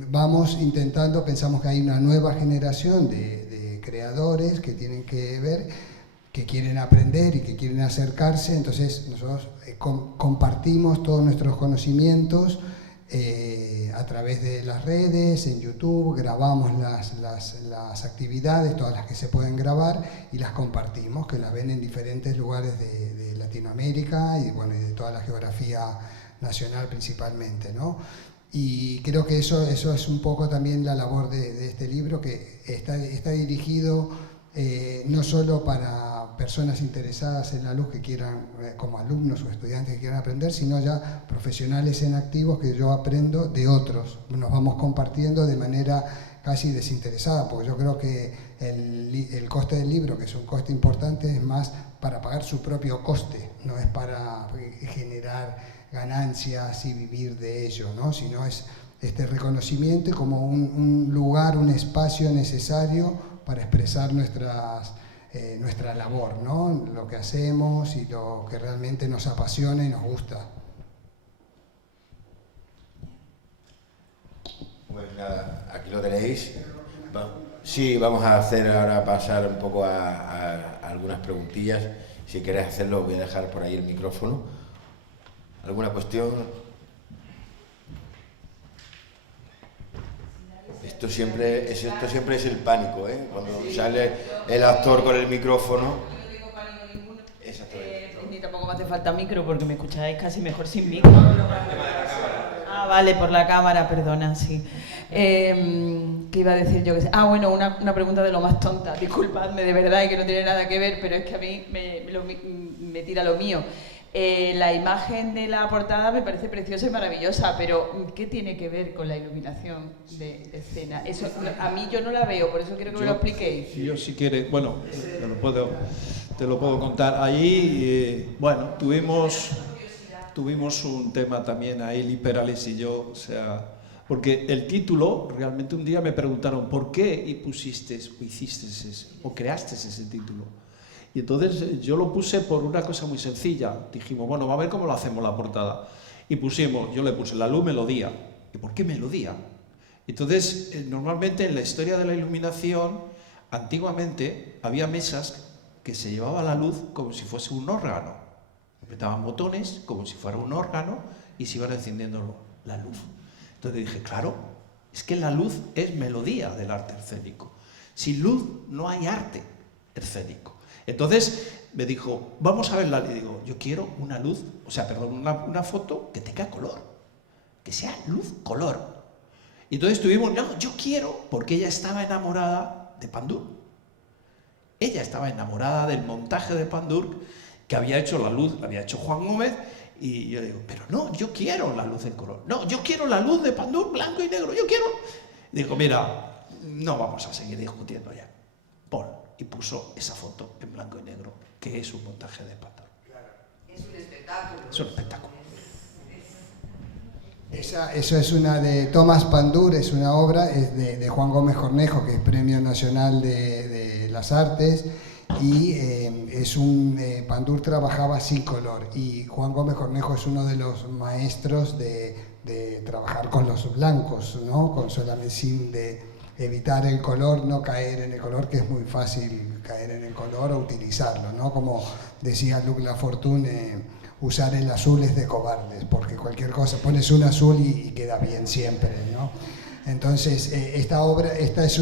Vamos intentando, pensamos que hay una nueva generación de creadores que tienen que ver, que quieren aprender y que quieren acercarse. Entonces nosotros compartimos todos nuestros conocimientos a través de las redes, en YouTube, grabamos las actividades, todas las que se pueden grabar, y las compartimos, que las ven en diferentes lugares de Latinoamérica y, bueno, y de toda la geografía nacional principalmente, ¿no? Y creo que eso es un poco también la labor de este libro, que está dirigido no solo para personas interesadas en la luz que quieran, como alumnos o estudiantes que quieran aprender, sino ya profesionales en activos que yo aprendo de otros. Nos vamos compartiendo de manera casi desinteresada, porque yo creo que el coste del libro, que es un coste importante, es más para pagar su propio coste, no es para generar ganancias y vivir de ello, ¿no? Sino es este reconocimiento como un lugar, un espacio necesario para expresar nuestra labor, ¿no? Lo que hacemos y lo que realmente nos apasiona y nos gusta. Pues nada, aquí lo tenéis. Sí, vamos a hacer ahora, pasar un poco a algunas preguntillas. Si queréis hacerlo, voy a dejar por ahí el micrófono. ¿Alguna cuestión? Esto siempre es el pánico, ¿eh? Cuando sale el actor con el micrófono. No tengo pánico ninguno. Ni tampoco me hace falta micro, porque me escucháis casi mejor sin micro. Ah, vale, por la cámara, perdona, sí. ¿Qué iba a decir yo? Bueno, una pregunta de lo más tonta, disculpadme de verdad, y que no tiene nada que ver, pero es que a mí me tira lo mío. La imagen de la portada me parece preciosa y maravillosa, pero ¿qué tiene que ver con la iluminación de escena? Eso, a mí yo no la veo, por eso quiero que me lo expliquéis. Yo si quiere, bueno, te lo puedo contar. Allí, bueno, tuvimos un tema también ahí, Li Perales y yo, o sea, porque el título, realmente un día me preguntaron ¿por qué hiciste o creaste ese título? Y entonces yo lo puse por una cosa muy sencilla. Dijimos, bueno, va a ver cómo lo hacemos la portada. Y yo le puse la luz, melodía. ¿Y por qué melodía? Entonces, normalmente en la historia de la iluminación, antiguamente había mesas que se llevaba la luz como si fuese un órgano. Apretaban botones como si fuera un órgano y se iban encendiendo la luz. Entonces dije, claro, es que la luz es melodía del arte escénico. Sin luz no hay arte escénico. Entonces me dijo, vamos a verla. Le digo, yo quiero una luz, o sea, perdón, una foto que tenga color, que sea luz-color. Y entonces estuvimos, no, yo quiero, porque ella estaba enamorada de Pandur. Ella estaba enamorada del montaje de Pandur, que había hecho la luz, la había hecho Juan Gómez, y yo digo, pero no, yo quiero la luz en color. No, yo quiero la luz de Pandur, blanco y negro, yo quiero. Digo, mira, no vamos a seguir discutiendo ya. Pon, y puso esa foto en blanco y negro, que es un montaje de Pandur. Es un espectáculo. Es un espectáculo. Eso es una de Tomás Pandur, es una obra, es de Juan Gómez Cornejo, que es Premio Nacional de las Artes, y Pandur trabajaba sin color, y Juan Gómez Cornejo es uno de los maestros de trabajar con los blancos, ¿no? Con solamente sin evitar el color, no caer en el color, que es muy fácil caer en el color o utilizarlo, ¿no? Como decía Luc Lafortune, usar el azul es de cobardes, porque cualquier cosa, pones un azul y queda bien siempre, ¿no? Entonces, esta es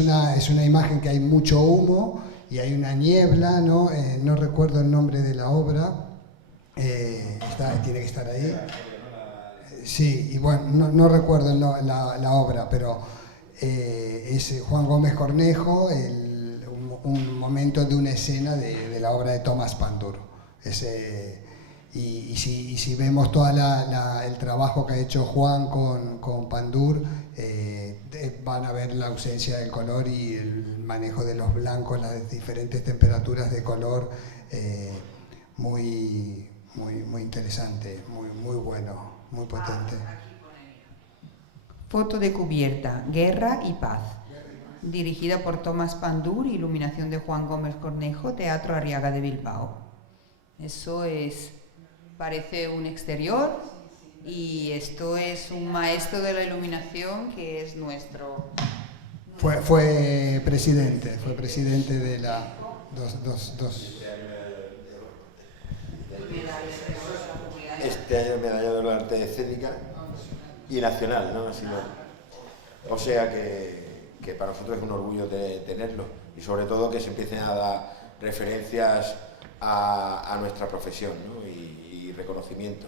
una imagen que hay mucho humo y hay una niebla, ¿no? No recuerdo el nombre de la obra, tiene que estar ahí. Sí, y bueno, no recuerdo la obra, pero es Juan Gómez Cornejo, un momento de una escena de la obra de Tomás Pandur. Y si vemos todo el trabajo que ha hecho Juan con Pandur, van a ver la ausencia del color y el manejo de los blancos, las diferentes temperaturas de color, muy interesante, muy bueno, muy potente. Foto de cubierta, Guerra y Paz. Dirigida por Tomás Pandur, iluminación de Juan Gómez Cornejo, Teatro Arriaga de Bilbao. Eso parece un exterior, y esto es un maestro de la iluminación que es nuestro... Fue presidente de la... Este año medalla de la arte escénica y nacional, ¿no? O sea que para nosotros es un orgullo tenerlo, y sobre todo que se empiecen a dar referencias a nuestra profesión, ¿no? y reconocimiento.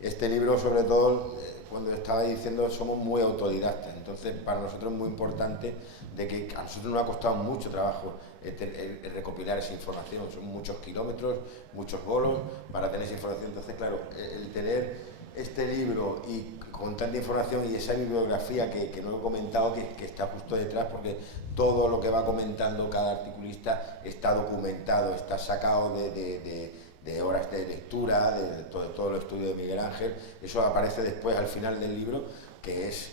Este libro, sobre todo, cuando estaba diciendo, somos muy autodidactas, entonces para nosotros es muy importante de que a nosotros nos ha costado mucho trabajo el recopilar esa información, son muchos kilómetros, muchos bolos para tener esa información. Entonces, claro, el tener este libro y con tanta información y esa bibliografía que no he comentado, que está justo detrás, porque todo lo que va comentando cada articulista está documentado, está sacado de horas de lectura, de todo el estudio de Miguel Ángel. Eso aparece después al final del libro, que es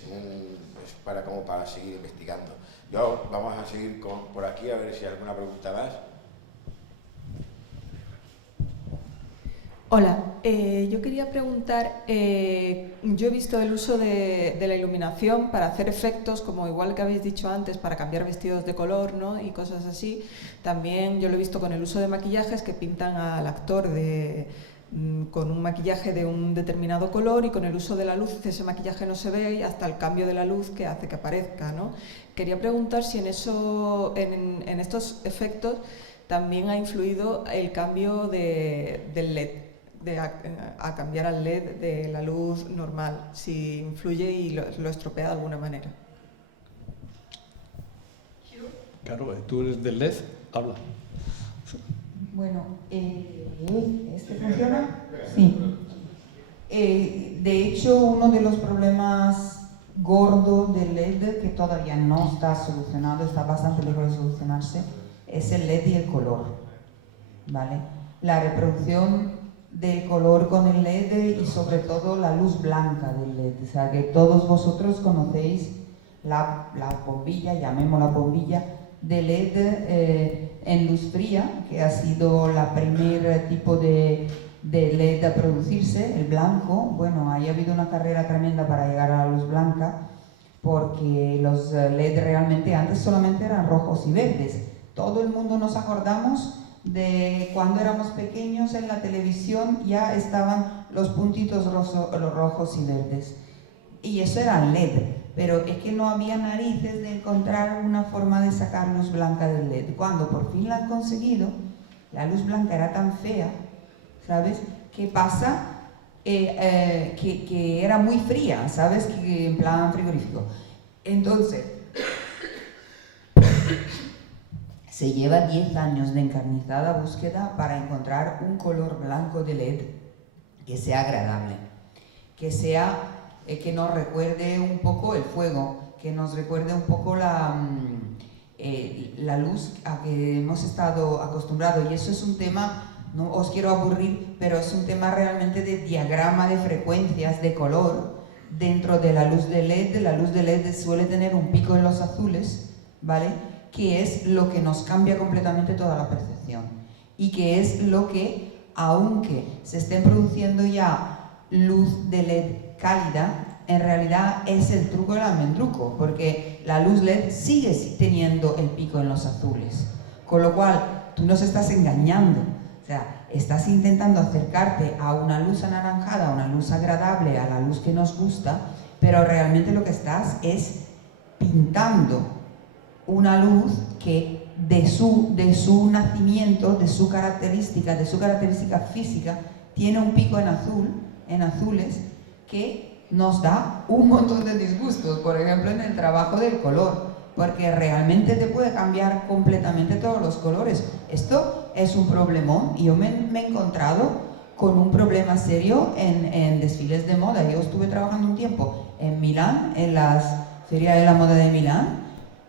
para seguir investigando. Vamos a seguir por aquí a ver si hay alguna pregunta más. Hola, yo quería preguntar, yo he visto el uso de la iluminación para hacer efectos, como igual que habéis dicho antes, para cambiar vestidos de color, ¿no? Y cosas así. También yo lo he visto con el uso de maquillajes que pintan al actor con un maquillaje de un determinado color, y con el uso de la luz ese maquillaje no se ve y hasta el cambio de la luz que hace que aparezca, ¿no? Quería preguntar si en estos efectos también ha influido el cambio del LED. A cambiar al LED de la luz normal, si influye y lo estropea de alguna manera. Claro, tú eres del LED, habla. Bueno, ¿este funciona? Sí. De hecho, uno de los problemas gordos del LED, que todavía no está solucionado, está bastante lejos de solucionarse, es el LED y el color, ¿vale? La reproducción del color con el LED y sobre todo la luz blanca del LED. O sea, que todos vosotros conocéis la bombilla, llamémosla bombilla, de LED en luz fría, que ha sido la primer tipo de LED a producirse, el blanco. Bueno, ahí ha habido una carrera tremenda para llegar a la luz blanca, porque los LED realmente antes solamente eran rojos y verdes. Todo el mundo nos acordamos de cuando éramos pequeños, en la televisión ya estaban los puntitos rojos y verdes, y eso era LED. pero es que no había narices de encontrar una forma de sacar luz blanca del LED. Cuando por fin la han conseguido, la luz blanca era tan fea, ¿sabes? ¿Qué pasa? Que era muy fría, ¿sabes? Que en plan frigorífico. Entonces, se lleva 10 años de encarnizada búsqueda para encontrar un color blanco de LED que sea agradable, que sea, que nos recuerde un poco el fuego, que nos recuerde un poco la luz a que hemos estado acostumbrados. Y eso es un tema, no os quiero aburrir, pero es un tema realmente de diagrama de frecuencias de color dentro de la luz de LED. La luz de LED suele tener un pico en los azules, ¿vale? Que es lo que nos cambia completamente toda la percepción y que es lo que, aunque se estén produciendo ya luz de LED cálida, en realidad es el truco del almendruco, porque la luz LED sigue teniendo el pico en los azules, con lo cual tú nos estás engañando, o sea, estás intentando acercarte a una luz anaranjada, a una luz agradable, a la luz que nos gusta, pero realmente lo que estás es pintando una luz que de su nacimiento, de su característica física, tiene un pico en azules, que nos da un montón de disgustos, por ejemplo en el trabajo del color, porque realmente te puede cambiar completamente todos los colores. Esto es un problemón, y yo me he encontrado con un problema serio en desfiles de moda. Yo estuve trabajando un tiempo en Milán, en las ferias de la moda de Milán.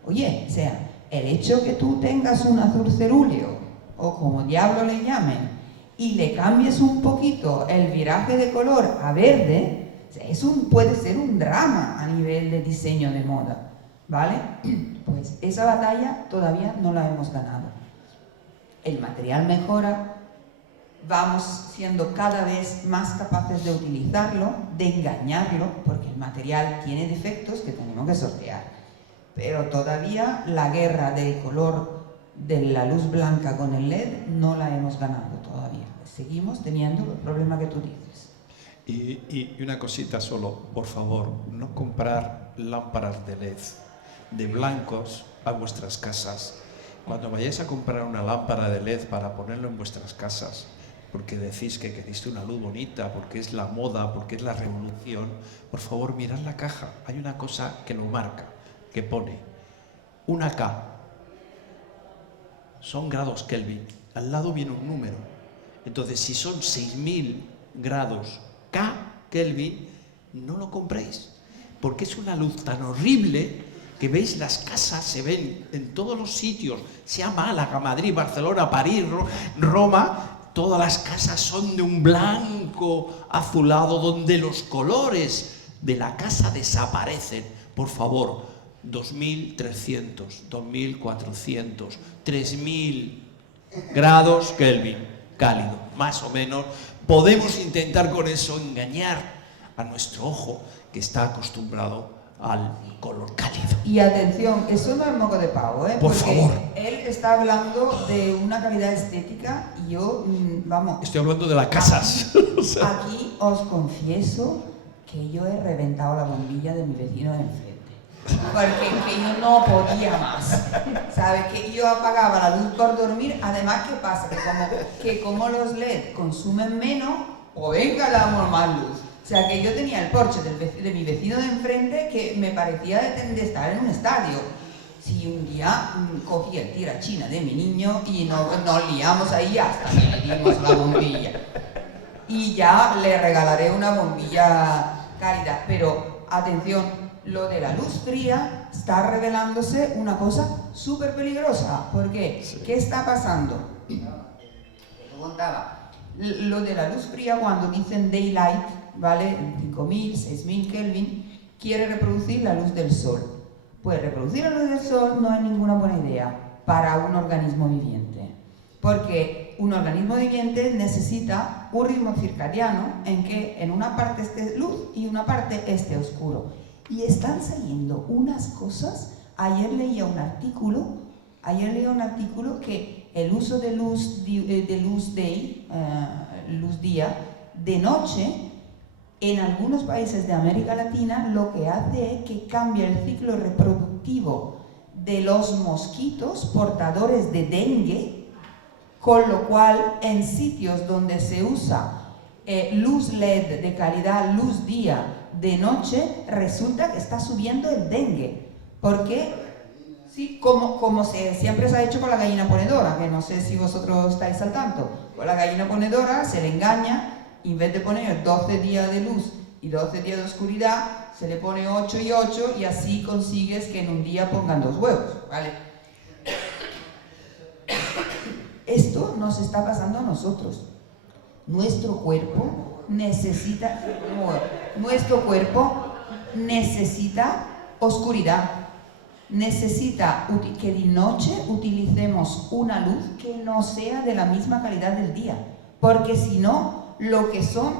Oye, o sea, el hecho que tú tengas un azul cerúleo, o como diablo le llamen, y le cambies un poquito el viraje de color a verde, o sea, puede ser un drama a nivel de diseño de moda, ¿vale? Pues esa batalla todavía no la hemos ganado. El material mejora, vamos siendo cada vez más capaces de utilizarlo, de engañarlo, porque el material tiene defectos que tenemos que sortear. Pero todavía la guerra de color de la luz blanca con el LED no la hemos ganado todavía. Seguimos teniendo el problema que tú dices. Y una cosita solo, por favor, no comprar lámparas de LED de blancos a vuestras casas. Cuando vayáis a comprar una lámpara de LED para ponerlo en vuestras casas, porque decís que queréis una luz bonita, porque es la moda, porque es la revolución, por favor, mirad la caja. Hay una cosa que lo marca, que pone una K, son grados Kelvin, al lado viene un número. Entonces, si son 6000 grados K Kelvin, no lo compréis, porque es una luz tan horrible que veis las casas, se ven en todos los sitios, sea Málaga, Madrid, Barcelona, París, Roma, todas las casas son de un blanco azulado donde los colores de la casa desaparecen. Por favor, 2300, 2400, 3000 grados Kelvin, cálido, más o menos. Podemos intentar con eso engañar a nuestro ojo, que está acostumbrado al color cálido. Y atención, eso no es moco de pavo, ¿eh? Por Porque favor. él está hablando de una calidad estética y yo, vamos... Estoy hablando de las casas. Aquí os confieso que yo he reventado la bombilla de mi vecino de enfrente. Porque que yo no podía más, ¿sabes? Que yo apagaba la luz por dormir. Además, ¿qué pasa? Que como los LED consumen menos, o venga la más luz. O sea, que yo tenía el porche de mi vecino de enfrente que me parecía de estar en un estadio. Si un día cogí el tirachina de mi niño y nos liamos ahí hasta que le dimos la bombilla. Y ya le regalaré una bombilla cálida. Pero, atención, lo de la luz fría está revelándose una cosa súper peligrosa. ¿Por qué? Sí. ¿Qué está pasando? Te contaba. Lo de la luz fría, cuando dicen daylight, ¿vale? 5000, 6000 Kelvin, quiere reproducir la luz del sol. Pues reproducir la luz del sol no es ninguna buena idea para un organismo viviente. Porque un organismo viviente necesita un ritmo circadiano en que en una parte esté luz y una parte esté oscuro. Y están saliendo unas cosas. Ayer leía un artículo que el uso de luz día, de noche, En algunos países de América Latina lo que hace es que cambia el ciclo reproductivo de los mosquitos portadores de dengue, con lo cual en sitios donde se usa luz LED de calidad, luz día, de noche, resulta que está subiendo el dengue. Porque, sí, como siempre se ha hecho con la gallina ponedora, que no sé si vosotros estáis al tanto. Con la gallina ponedora se le engaña, en vez de poner 12 días de luz y 12 días de oscuridad, se le pone 8 y 8 y así consigues que en un día pongan 2 huevos, ¿vale? Esto nos está pasando a nosotros. Nuestro cuerpo necesita oscuridad. Necesita que de noche utilicemos una luz que no sea de la misma calidad del día. Porque si no, lo que son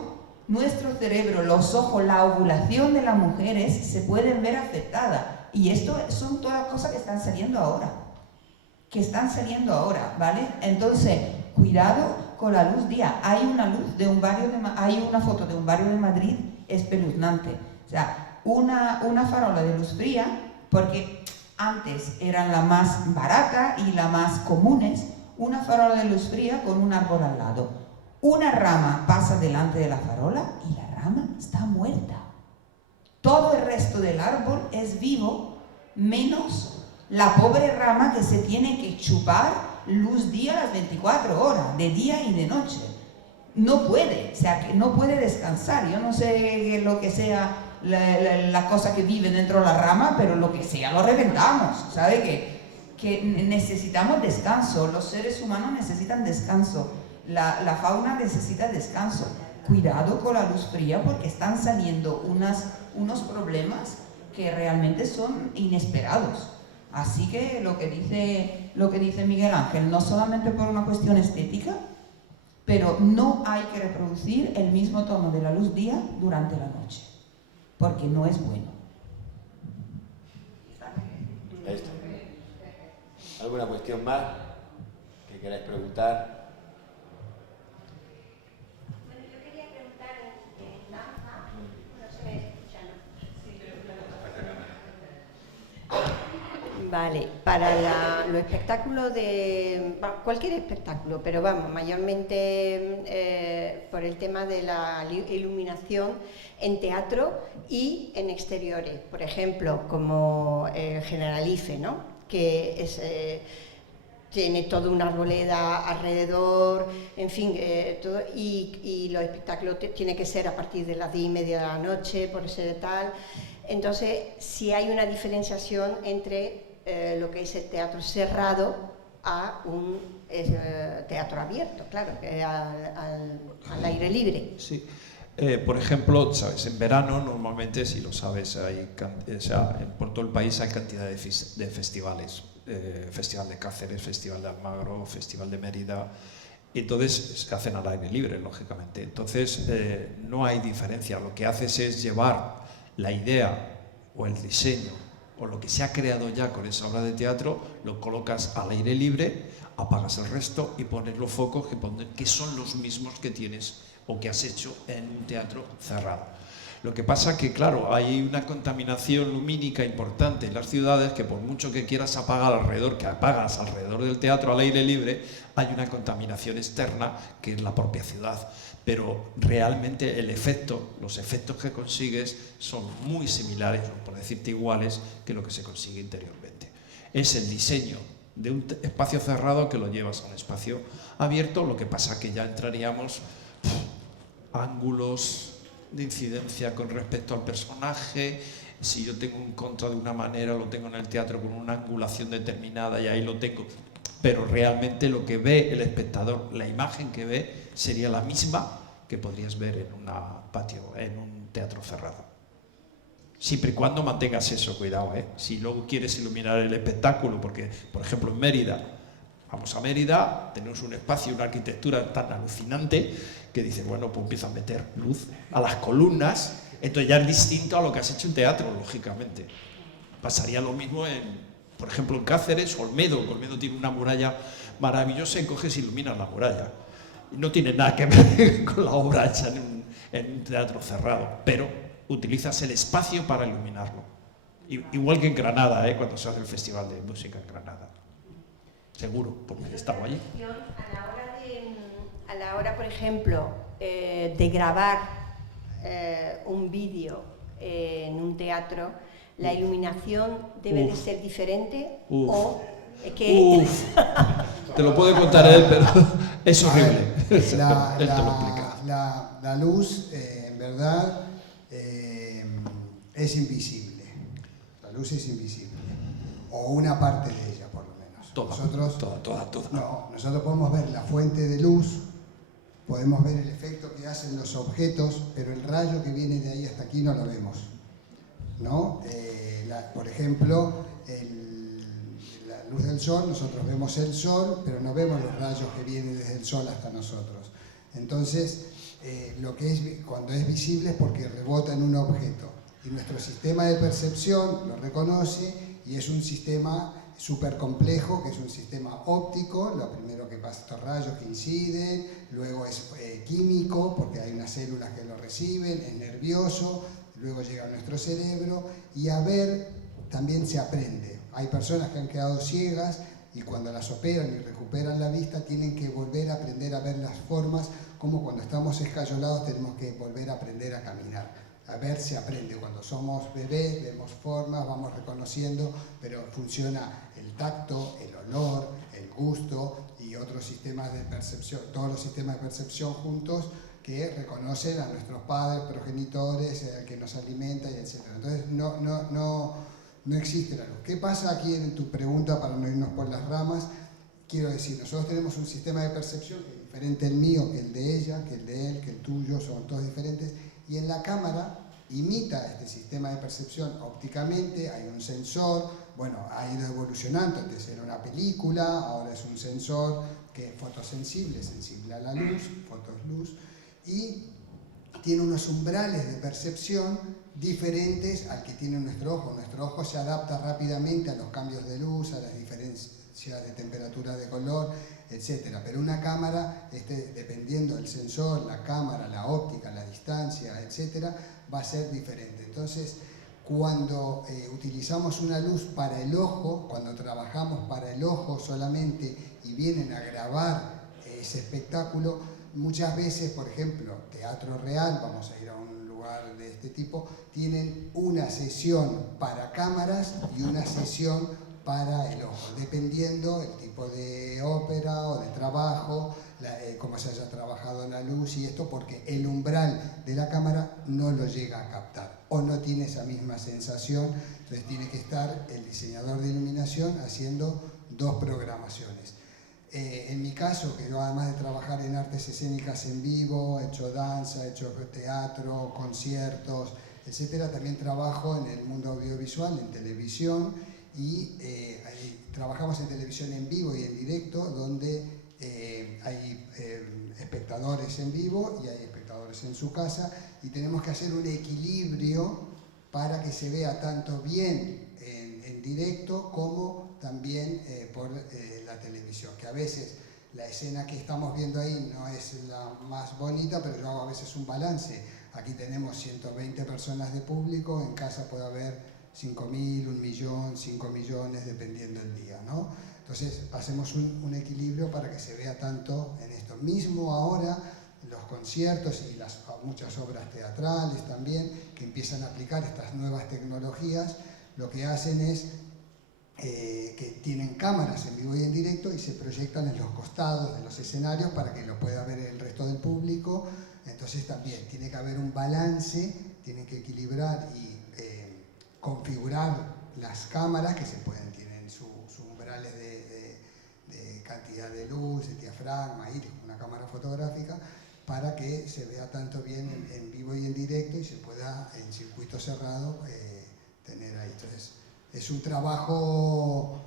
nuestro cerebro, los ojos, la ovulación de las mujeres se pueden ver afectada. Y esto son todas cosas que están saliendo ahora. ¿Vale? Entonces, cuidado con la luz día. Hay una foto de un barrio de Madrid espeluznante. O sea, una farola de luz fría, porque antes eran la más barata y la más comunes, una farola de luz fría con un árbol al lado. Una rama pasa delante de la farola y la rama está muerta. Todo el resto del árbol es vivo, menos la pobre rama que se tiene que chupar luz día las 24 horas, de día y de noche. No puede, o sea, que no puede descansar. Yo no sé lo que sea la cosa que vive dentro de la rama, pero lo que sea lo reventamos, ¿sabe? Que necesitamos descanso, los seres humanos necesitan descanso. La fauna necesita descanso. Cuidado con la luz fría porque están saliendo unos problemas que realmente son inesperados. Así que lo que dice Miguel Ángel, no solamente por una cuestión estética, pero no hay que reproducir el mismo tono de la luz día durante la noche, porque no es bueno. Ahí está. ¿Alguna cuestión más que queráis preguntar? Vale, para los espectáculos cualquier espectáculo, pero vamos, mayormente por el tema de la iluminación en teatro y en exteriores, por ejemplo, como el Generalife, ¿no? Que tiene toda una arboleda alrededor, en fin, todo, y los espectáculos tiene que ser a partir de las 10:30 de la noche, por ser tal. Entonces, sí hay una diferenciación entre lo que es el teatro cerrado a un teatro abierto, claro, al aire libre. Sí. Por ejemplo, sabes, en verano normalmente, si lo sabes, por todo el país hay cantidad de festivales. Festival de Cáceres, Festival de Almagro, Festival de Mérida. Entonces se hacen al aire libre, lógicamente. Entonces no hay diferencia. Lo que haces es llevar la idea o el diseño o lo que se ha creado ya con esa obra de teatro, lo colocas al aire libre, apagas el resto y pones los focos que son los mismos que tienes o que has hecho en un teatro cerrado. Lo que pasa que, claro, hay una contaminación lumínica importante en las ciudades que por mucho que quieras apagar alrededor, que apagas alrededor del teatro al aire libre, hay una contaminación externa que es la propia ciudad. Pero realmente los efectos que consigues son muy similares, por decirte iguales, que lo que se consigue interiormente. Es el diseño de un espacio cerrado que lo llevas a un espacio abierto, lo que pasa que ya entraríamos ángulos de incidencia con respecto al personaje. Si yo tengo un contra de una manera, lo tengo en el teatro con una angulación determinada y ahí lo tengo. Pero realmente lo que ve el espectador, la imagen que ve, sería la misma que podrías ver en en un teatro cerrado. Siempre y cuando mantengas eso, cuidado, Si luego quieres iluminar el espectáculo, porque, por ejemplo, en Mérida, vamos a Mérida, tenemos un espacio, una arquitectura tan alucinante que dices, bueno, pues empieza a meter luz a las columnas, entonces ya es distinto a lo que has hecho en teatro, lógicamente. Pasaría lo mismo por ejemplo, en Cáceres, Olmedo. Olmedo tiene una muralla maravillosa y coges y iluminas la muralla. Y no tiene nada que ver con la obra hecha en un teatro cerrado, pero utilizas el espacio para iluminarlo. Igual que en Granada, cuando se hace el Festival de Música en Granada. Seguro, porque he estado allí. A la hora, por ejemplo, de grabar un vídeo en un teatro, ¿la iluminación debe de ser diferente? O que... Te lo puede contar él, pero es horrible. Él te lo La explica. la luz, en verdad, es invisible. La luz es invisible. O una parte de ella, por lo menos. Toda. No, nosotros podemos ver la fuente de luz, podemos ver el efecto que hacen los objetos, pero el rayo que viene de ahí hasta aquí no lo vemos, ¿no? Por ejemplo, la luz del sol, nosotros vemos el sol, pero no vemos los rayos que vienen desde el sol hasta nosotros. Entonces, cuando es visible es porque rebota en un objeto. Y nuestro sistema de percepción lo reconoce y es un sistema súper complejo, que es un sistema óptico. Lo primero que pasa, estos rayos que inciden, luego es químico, porque hay unas células que lo reciben, es nervioso, luego llega a nuestro cerebro, y a ver también se aprende. Hay personas que han quedado ciegas y cuando las operan y recuperan la vista tienen que volver a aprender a ver las formas, como cuando estamos escayolados tenemos que volver a aprender a caminar. A ver se aprende. Cuando somos bebés vemos formas, vamos reconociendo, pero funciona el tacto, el olor, el gusto y otros sistemas de percepción, todos los sistemas de percepción juntos que reconocen a nuestros padres, progenitores, el que nos alimenta y etc. Entonces no existe la luz. ¿Qué pasa aquí en tu pregunta, para no irnos por las ramas? Quiero decir, nosotros tenemos un sistema de percepción que es diferente el mío, que el de ella, que el de él, que el tuyo, son todos diferentes, y en la cámara imita este sistema de percepción ópticamente, hay un sensor, bueno, ha ido evolucionando, antes era una película, ahora es un sensor que es fotosensible, sensible a la luz, fotosluz, y tiene unos umbrales de percepción diferentes al que tiene nuestro ojo. Nuestro ojo se adapta rápidamente a los cambios de luz, a las diferencias de temperatura, de color, etc. Pero una cámara, dependiendo del sensor, la cámara, la óptica, la distancia, etc., va a ser diferente. Entonces, cuando utilizamos una luz para el ojo, cuando trabajamos para el ojo solamente y vienen a grabar ese espectáculo, muchas veces, por ejemplo, Teatro Real, vamos a ir a un lugar de este tipo, tienen una sesión para cámaras y una sesión para el ojo, dependiendo el tipo de ópera o de trabajo, cómo se haya trabajado la luz y esto, porque el umbral de la cámara no lo llega a captar o no tiene esa misma sensación. Entonces tiene que estar el diseñador de iluminación haciendo dos programaciones. En mi caso, que yo además de trabajar en artes escénicas en vivo, he hecho danza, he hecho teatro, conciertos, etc., también trabajo en el mundo audiovisual, en televisión, y trabajamos en televisión en vivo y en directo, donde hay espectadores en vivo y hay espectadores en su casa, y tenemos que hacer un equilibrio para que se vea tanto bien en directo como también por la televisión, que a veces la escena que estamos viendo ahí no es la más bonita, pero yo hago a veces un balance. Aquí tenemos 120 personas de público, en casa puede haber 5.000, 1 millón, 5 millones, dependiendo del día, ¿no? Entonces hacemos un equilibrio para que se vea tanto en esto. Mismo ahora, los conciertos y muchas obras teatrales también, que empiezan a aplicar estas nuevas tecnologías, lo que hacen es que tienen cámaras en vivo y en directo y se proyectan en los costados de los escenarios para que lo pueda ver el resto del público. Entonces también tiene que haber un balance, tienen que equilibrar y configurar las cámaras que tienen sus umbrales de cantidad de luz, de diafragma, y una cámara fotográfica, para que se vea tanto bien en vivo y en directo y se pueda en circuito cerrado tener ahí. Entonces es un trabajo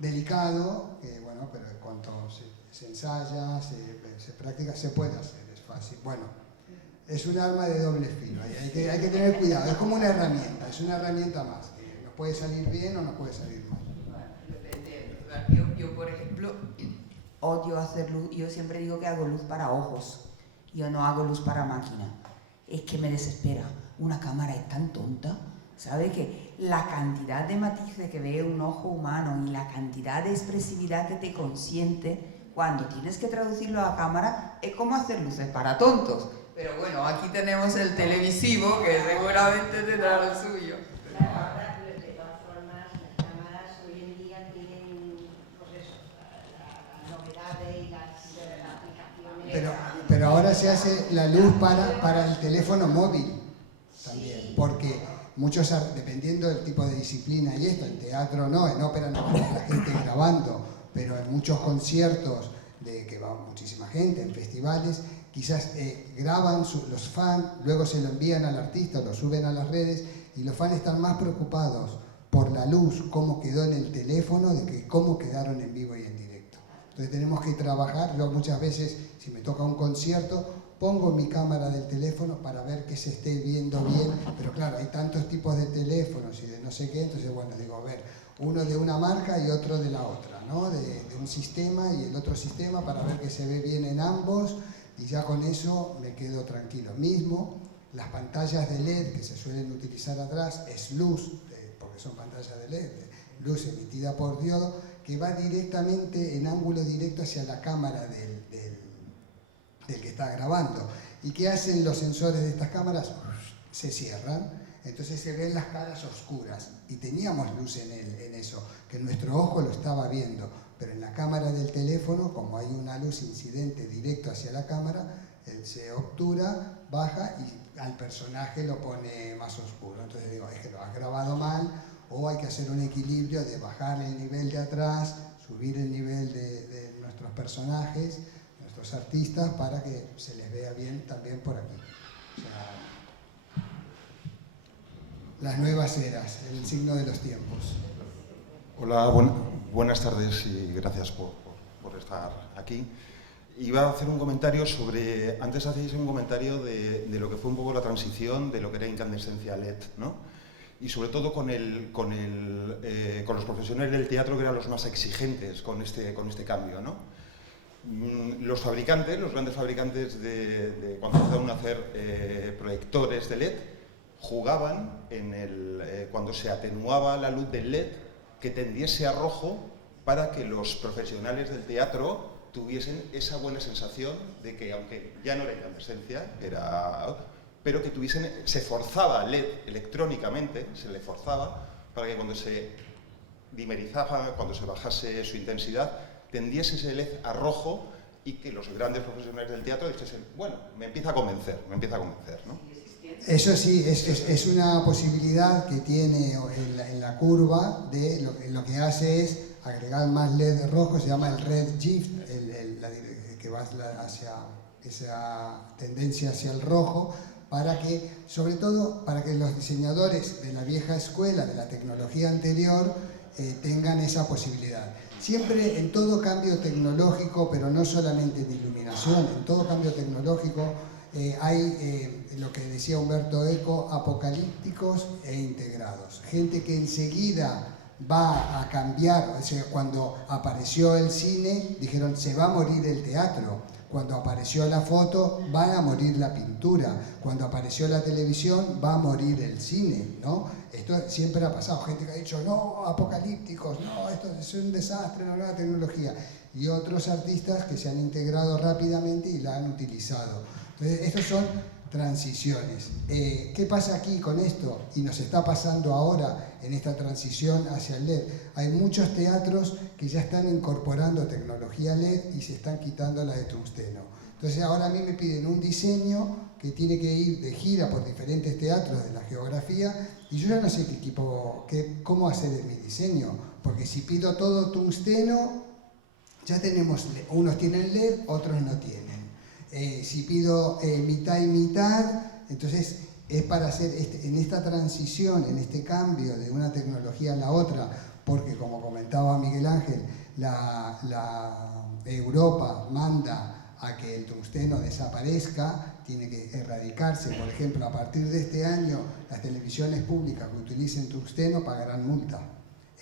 delicado, bueno, pero cuando se ensaya, se practica, se puede hacer, es fácil. Bueno, es un arma de doble filo, hay que tener cuidado, es como una herramienta, es una herramienta más, que nos puede salir bien o nos puede salir mal. Yo, por ejemplo, odio hacer luz, yo siempre digo que hago luz para ojos. Yo no hago luz para máquina. Es que me desespera. Una cámara es tan tonta, ¿sabe? Que la cantidad de matices que ve un ojo humano y la cantidad de expresividad que te consiente cuando tienes que traducirlo a cámara es como hacer luces para tontos. Pero bueno, aquí tenemos el televisivo que seguramente tendrá lo suyo. Ahora, de todas formas, las cámaras hoy en día tienen, pues eso, la novedad y las aplicaciones. Pero ahora se hace la luz para el teléfono móvil también, porque muchos, dependiendo del tipo de disciplina y esto, en teatro no, en ópera no va la gente grabando, pero en muchos conciertos de que va muchísima gente, en festivales, quizás graban los fans, luego se lo envían al artista, lo suben a las redes y los fans están más preocupados por la luz, cómo quedó en el teléfono, de que cómo quedaron en vivo y en directo. Entonces tenemos que trabajar, yo muchas veces, si me toca un concierto, pongo mi cámara del teléfono para ver que se esté viendo bien, pero claro, hay tantos tipos de teléfonos y de no sé qué, entonces bueno, digo, a ver, uno de una marca y otro de la otra, ¿no? De un sistema y el otro sistema para ver que se ve bien en ambos y ya con eso me quedo tranquilo. Mismo, las pantallas de LED que se suelen utilizar atrás es luz, porque son pantallas de LED, luz emitida por diodo, que va directamente en ángulo directo hacia la cámara del que está grabando. ¿Y qué hacen los sensores de estas cámaras? Se cierran, entonces se ven las caras oscuras. Y teníamos luz en eso, que nuestro ojo lo estaba viendo, pero en la cámara del teléfono, como hay una luz incidente directo hacia la cámara, él se obtura, baja y al personaje lo pone más oscuro. Entonces digo, es que lo has grabado mal, o hay que hacer un equilibrio de bajar el nivel de atrás, subir el nivel de nuestros personajes, nuestros artistas, para que se les vea bien también por aquí. O sea, las nuevas eras, el signo de los tiempos. Hola, buenas tardes y gracias por estar aquí. Iba a hacer un comentario sobre, antes hacéis un comentario de lo que fue un poco la transición de lo que era incandescencia a LED, ¿no? Y sobre todo con los profesionales del teatro, que eran los más exigentes con este cambio, ¿no? Los fabricantes, los grandes fabricantes cuando empezaron a hacer proyectores de LED, jugaban cuando se atenuaba la luz del LED, que tendiese a rojo para que los profesionales del teatro tuviesen esa buena sensación de que, aunque ya no era incandescencia, pero que se forzaba LED electrónicamente, se le forzaba para que cuando se dimerizaba, cuando se bajase su intensidad, tendiese ese LED a rojo y que los grandes profesionales del teatro dijesen, bueno, me empieza a convencer, ¿no? Eso sí, es una posibilidad que tiene en la curva, lo que hace es agregar más LED rojo, se llama el red shift, que va hacia esa tendencia hacia el rojo, para que, sobre todo, para que los diseñadores de la vieja escuela, de la tecnología anterior, tengan esa posibilidad. Siempre en todo cambio tecnológico, pero no solamente de iluminación, en todo cambio tecnológico hay lo que decía Humberto Eco, apocalípticos e integrados. Gente que enseguida va a cambiar, o sea, cuando apareció el cine, dijeron se va a morir el teatro. Cuando apareció la foto, va a morir la pintura. Cuando apareció la televisión, va a morir el cine, ¿no? Esto siempre ha pasado. Gente que ha dicho, no, apocalípticos, no, esto es un desastre, una nueva tecnología. Y otros artistas que se han integrado rápidamente y la han utilizado. Entonces, estos son transiciones. ¿Qué pasa aquí con esto? Y nos está pasando ahora en esta transición hacia el LED. Hay muchos teatros que ya están incorporando tecnología LED y se están quitando la de tungsteno. Entonces ahora a mí me piden un diseño que tiene que ir de gira por diferentes teatros de la geografía y yo ya no sé cómo hacer mi diseño, porque si pido todo tungsteno, ya tenemos, unos tienen LED, otros no tienen. Si pido mitad y mitad, entonces es para hacer en esta transición, en este cambio de una tecnología a la otra, porque como comentaba Miguel Ángel, la Europa manda a que el tungsteno desaparezca, tiene que erradicarse. Por ejemplo, a partir de este año, las televisiones públicas que utilicen tungsteno pagarán multa.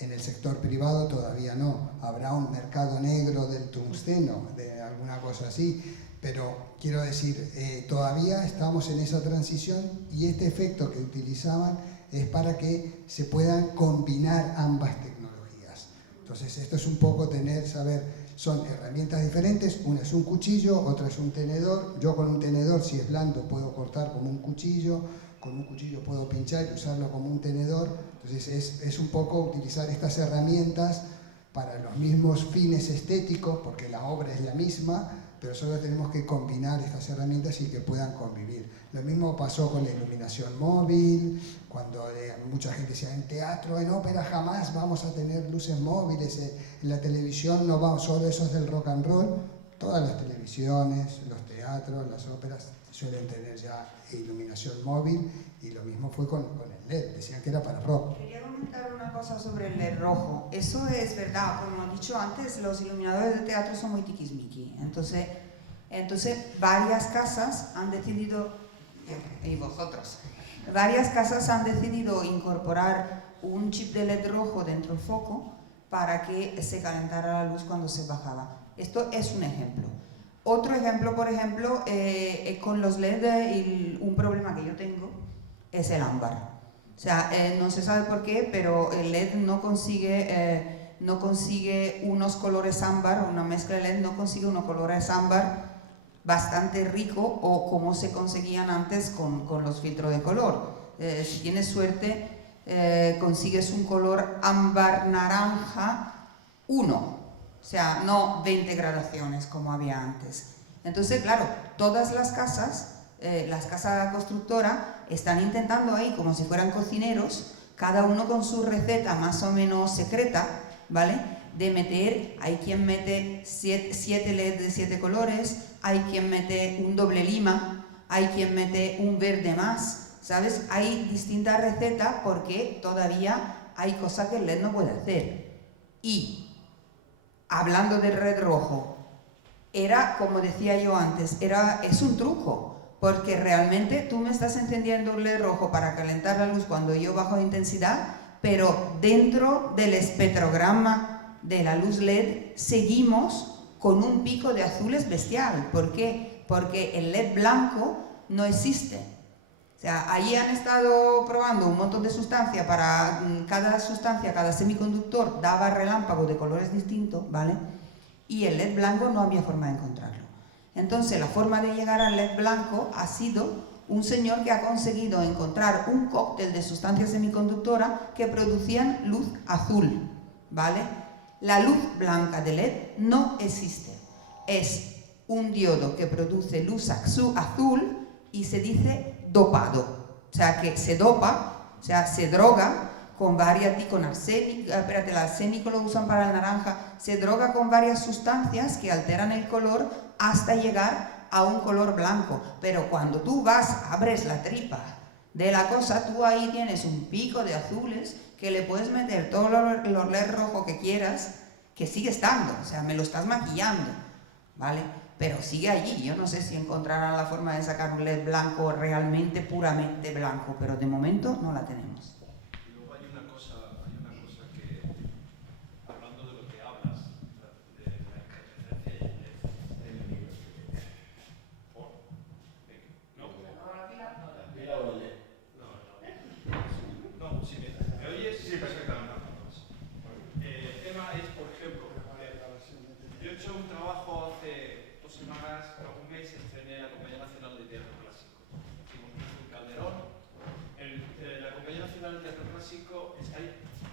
En el sector privado todavía no. Habrá un mercado negro del tungsteno, de alguna cosa así. pero quiero decir, todavía estamos en esa transición y este efecto que utilizaban es para que se puedan combinar ambas tecnologías. Entonces esto es un poco saber, son herramientas diferentes, una es un cuchillo, otra es un tenedor. Yo con un tenedor, si es blando, puedo cortar como un cuchillo, con un cuchillo puedo pinchar y usarlo como un tenedor. Entonces es un poco utilizar estas herramientas para los mismos fines estéticos, porque la obra es la misma, pero solo tenemos que combinar estas herramientas y que puedan convivir. Lo mismo pasó con la iluminación móvil, cuando mucha gente decía, en teatro, en ópera jamás vamos a tener luces móviles, en la televisión no vamos, solo eso es del rock and roll. Todas las televisiones, los teatros, las óperas suelen tener ya iluminación móvil, y lo mismo fue con el LED, decían que era para rock. Quería comentar una cosa sobre el LED rojo. Eso es verdad, como he dicho antes, los iluminadores de teatro son muy tiquismiqui. Entonces varias casas han decidido, y vosotros, varias casas han decidido incorporar un chip de LED rojo dentro del foco para que se calentara la luz cuando se bajaba. Esto es un ejemplo. Otro ejemplo, por ejemplo, con los LED, un problema que yo tengo es el ámbar. O sea, no se sabe por qué, pero el LED no consigue unos colores ámbar, una mezcla de LED no consigue unos colores ámbar bastante rico, o como se conseguían antes con los filtros de color. Si tienes suerte, consigues un color ámbar naranja 1. O sea, no 20 gradaciones como había antes. Entonces, claro, todas las casas constructoras están intentando ahí, como si fueran cocineros, cada uno con su receta más o menos secreta, ¿vale? De meter, hay quien mete 7 LED de 7 colores, hay quien mete un doble lima, hay quien mete un verde más, ¿sabes? Hay distintas recetas porque todavía hay cosas que el LED no puede hacer. Y hablando del LED rojo, era, como decía yo antes, es un truco, porque realmente tú me estás encendiendo un LED rojo para calentar la luz cuando yo bajo de intensidad, pero dentro del espectrograma de la luz LED seguimos con un pico de azules bestial. ¿Por qué? Porque el LED blanco no existe. O sea, allí han estado probando un montón de sustancias, para cada sustancia, cada semiconductor daba relámpagos de colores distintos, ¿vale? Y el LED blanco no había forma de encontrarlo. Entonces, la forma de llegar al LED blanco ha sido un señor que ha conseguido encontrar un cóctel de sustancias semiconductoras que producían luz azul, ¿vale? La luz blanca de LED no existe. Es un diodo que produce luz azul y se dice dopado. O sea, que se dopa, o sea, se droga con con arsénico, espérate, el arsénico lo usan para el naranja, se droga con varias sustancias que alteran el color hasta llegar a un color blanco. Pero cuando tú abres la tripa de la cosa, tú ahí tienes un pico de azules que le puedes meter todos los LED rojos que quieras, que sigue estando, o sea, me lo estás maquillando, ¿vale? Pero sigue allí. Yo no sé si encontrarán la forma de sacar un LED blanco realmente, puramente blanco, pero de momento no la tenemos. Y luego hay una cosa que, hablando de lo que hablas, de la incandescencia y el LED. No, sí, ¿me oyes? Sí, perfectamente. El tema es, por ejemplo, yo he hecho un trabajo hace 2 semanas, un mes, estrené la Compañía Nacional de Teatro Clásico. Hicimos un Calderón. La Compañía Nacional de Teatro Clásico está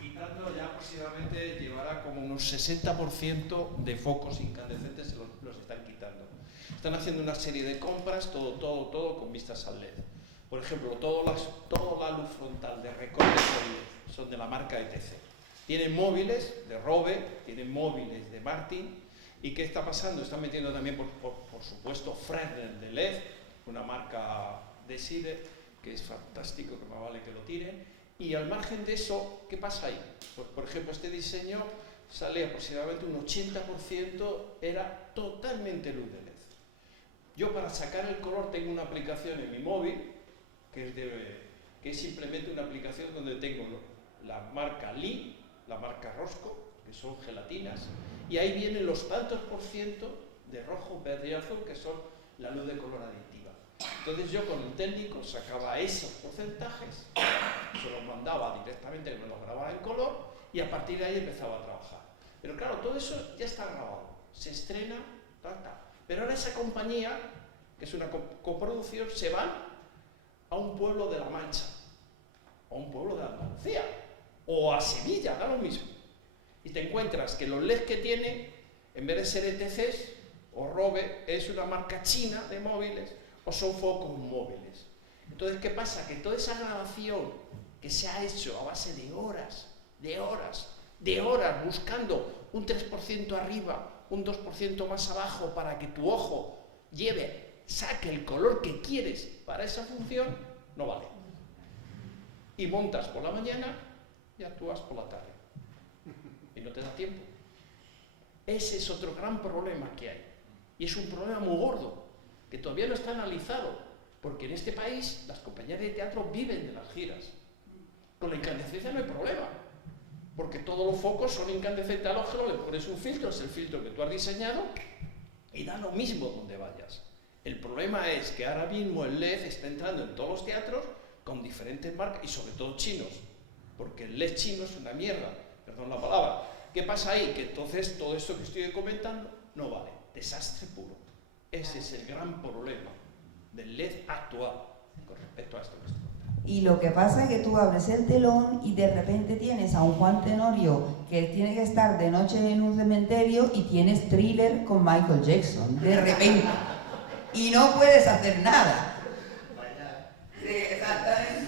quitando ya aproximadamente, llevará como unos 60% de focos incandescentes, los están quitando. Están haciendo una serie de compras, todo con vistas al LED. Por ejemplo, toda la luz frontal de recortes son de la marca ETC. Tienen móviles de Robe, tienen móviles de Martin. ¿Y qué está pasando? Están metiendo también, por supuesto, Fresnel de LED, una marca de SIDE, que es fantástico, que más vale que lo tiren. Y al margen de eso, ¿qué pasa ahí? Por ejemplo, este diseño sale aproximadamente un 80%, era totalmente luz de LED. Yo para sacar el color tengo una aplicación en mi móvil, que es simplemente una aplicación donde tengo la marca Lee, la marca Rosco, que son gelatinas, y ahí vienen los tantos % de rojo, verde y azul, que son la luz de color aditiva. Entonces yo con el técnico sacaba esos porcentajes, se los mandaba directamente, que me los grababa en color, y a partir de ahí empezaba a trabajar. Pero claro, todo eso ya está grabado, se estrena, tal. Pero ahora esa compañía, que es una coproducción, se van a un pueblo de La Mancha, a un pueblo de Andalucía, o a Sevilla, da lo mismo. Y te encuentras que los LEDs que tiene, en vez de ser ETCs o Robe, es una marca china de móviles, o son focos móviles. Entonces, ¿qué pasa? Que toda esa grabación que se ha hecho a base de horas, buscando un 3% arriba, un 2% más abajo, para que tu ojo saque el color que quieres para esa función, no vale. Y montas por la mañana y actúas por la tarde. Y no te da tiempo. Ese es otro gran problema que hay. Y es un problema muy gordo, que todavía no está analizado, porque en este país las compañías de teatro viven de las giras. Con la incandescencia no hay problema, porque todos los focos son incandescentes halógeno, le pones un filtro, es el filtro que tú has diseñado, y da lo mismo donde vayas. El problema es que ahora mismo el LED está entrando en todos los teatros con diferentes marcas, y sobre todo chinos, porque el LED chino es una mierda, perdón la palabra. ¿Qué pasa ahí? Que entonces todo esto que estoy comentando no vale, desastre puro. Ese es el gran problema del LED actual con respecto a esto que estoy contando. Y lo que pasa es que tú abres el telón y de repente tienes a un Juan Tenorio que tiene que estar de noche en un cementerio y tienes Thriller con Michael Jackson, de repente. Y no puedes hacer nada. Sí, exactamente.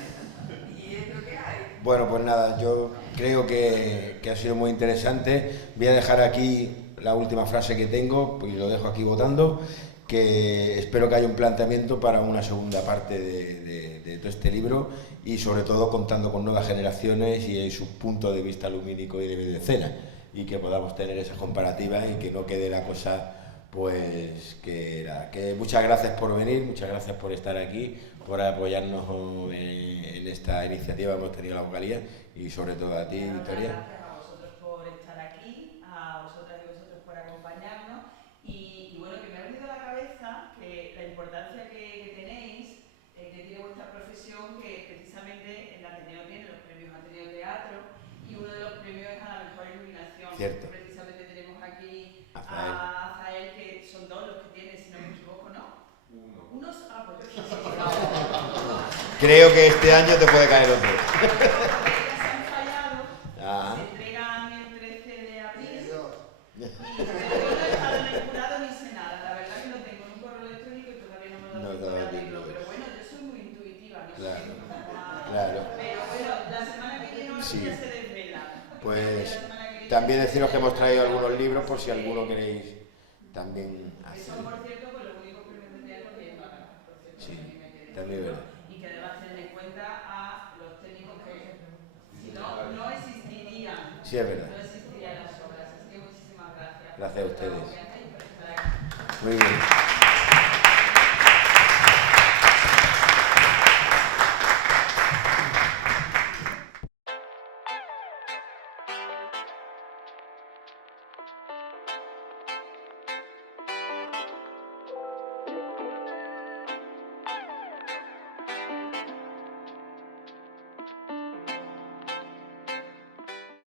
Y es lo que hay. Bueno, pues nada, yo creo que ha sido muy interesante. Voy a dejar aquí la última frase que tengo, pues lo dejo aquí votando, que espero que haya un planteamiento para una segunda parte de todo este libro, y sobre todo contando con nuevas generaciones y en su punto de vista lumínico y de videocena, y que podamos tener esas comparativas y que no quede la cosa pues que muchas gracias por venir, muchas gracias por estar aquí, por apoyarnos en esta iniciativa que hemos tenido en la vocalía, y sobre todo a ti, Victoria. Gracias a vosotros por estar aquí, a vosotras y vosotros por acompañarnos, y bueno, que me ha venido a la cabeza que la importancia que tenéis, que tiene vuestra profesión, que precisamente el Ateneo tiene los premios Ateneo Teatro, y uno de los premios es a la mejor iluminación. Cierto. Precisamente tenemos aquí Azael. a Azael, que son dos los que tiene, si no me equivoco, ¿no? Unos, pues yo Creo que este año te puede caer otro. ya se han fallado, Ah. se entregan el 13 de abril, y yo no he estado en el jurado ni sé nada, la verdad que lo tengo en un correo electrónico y todavía no me lo he dado tiempo, pero bueno, yo soy muy intuitiva, no sé cómo Claro. Pero bueno, la semana que viene Sí. ya se desvela. Pues La semana que viene también deciros que hemos traído algunos libros por si alguno queréis también que hacer. son, por cierto, con los únicos premios de teatro que pagan, por cierto, Sí, también hay que también es decirlo, verdad. y que además tienen en cuenta a los técnicos que, si no, no existirían. Sí, es verdad. No existirían las obras, así que muchísimas gracias. Gracias a ustedes. Por el trabajo que hacéis y por estar aquí. Muy bien.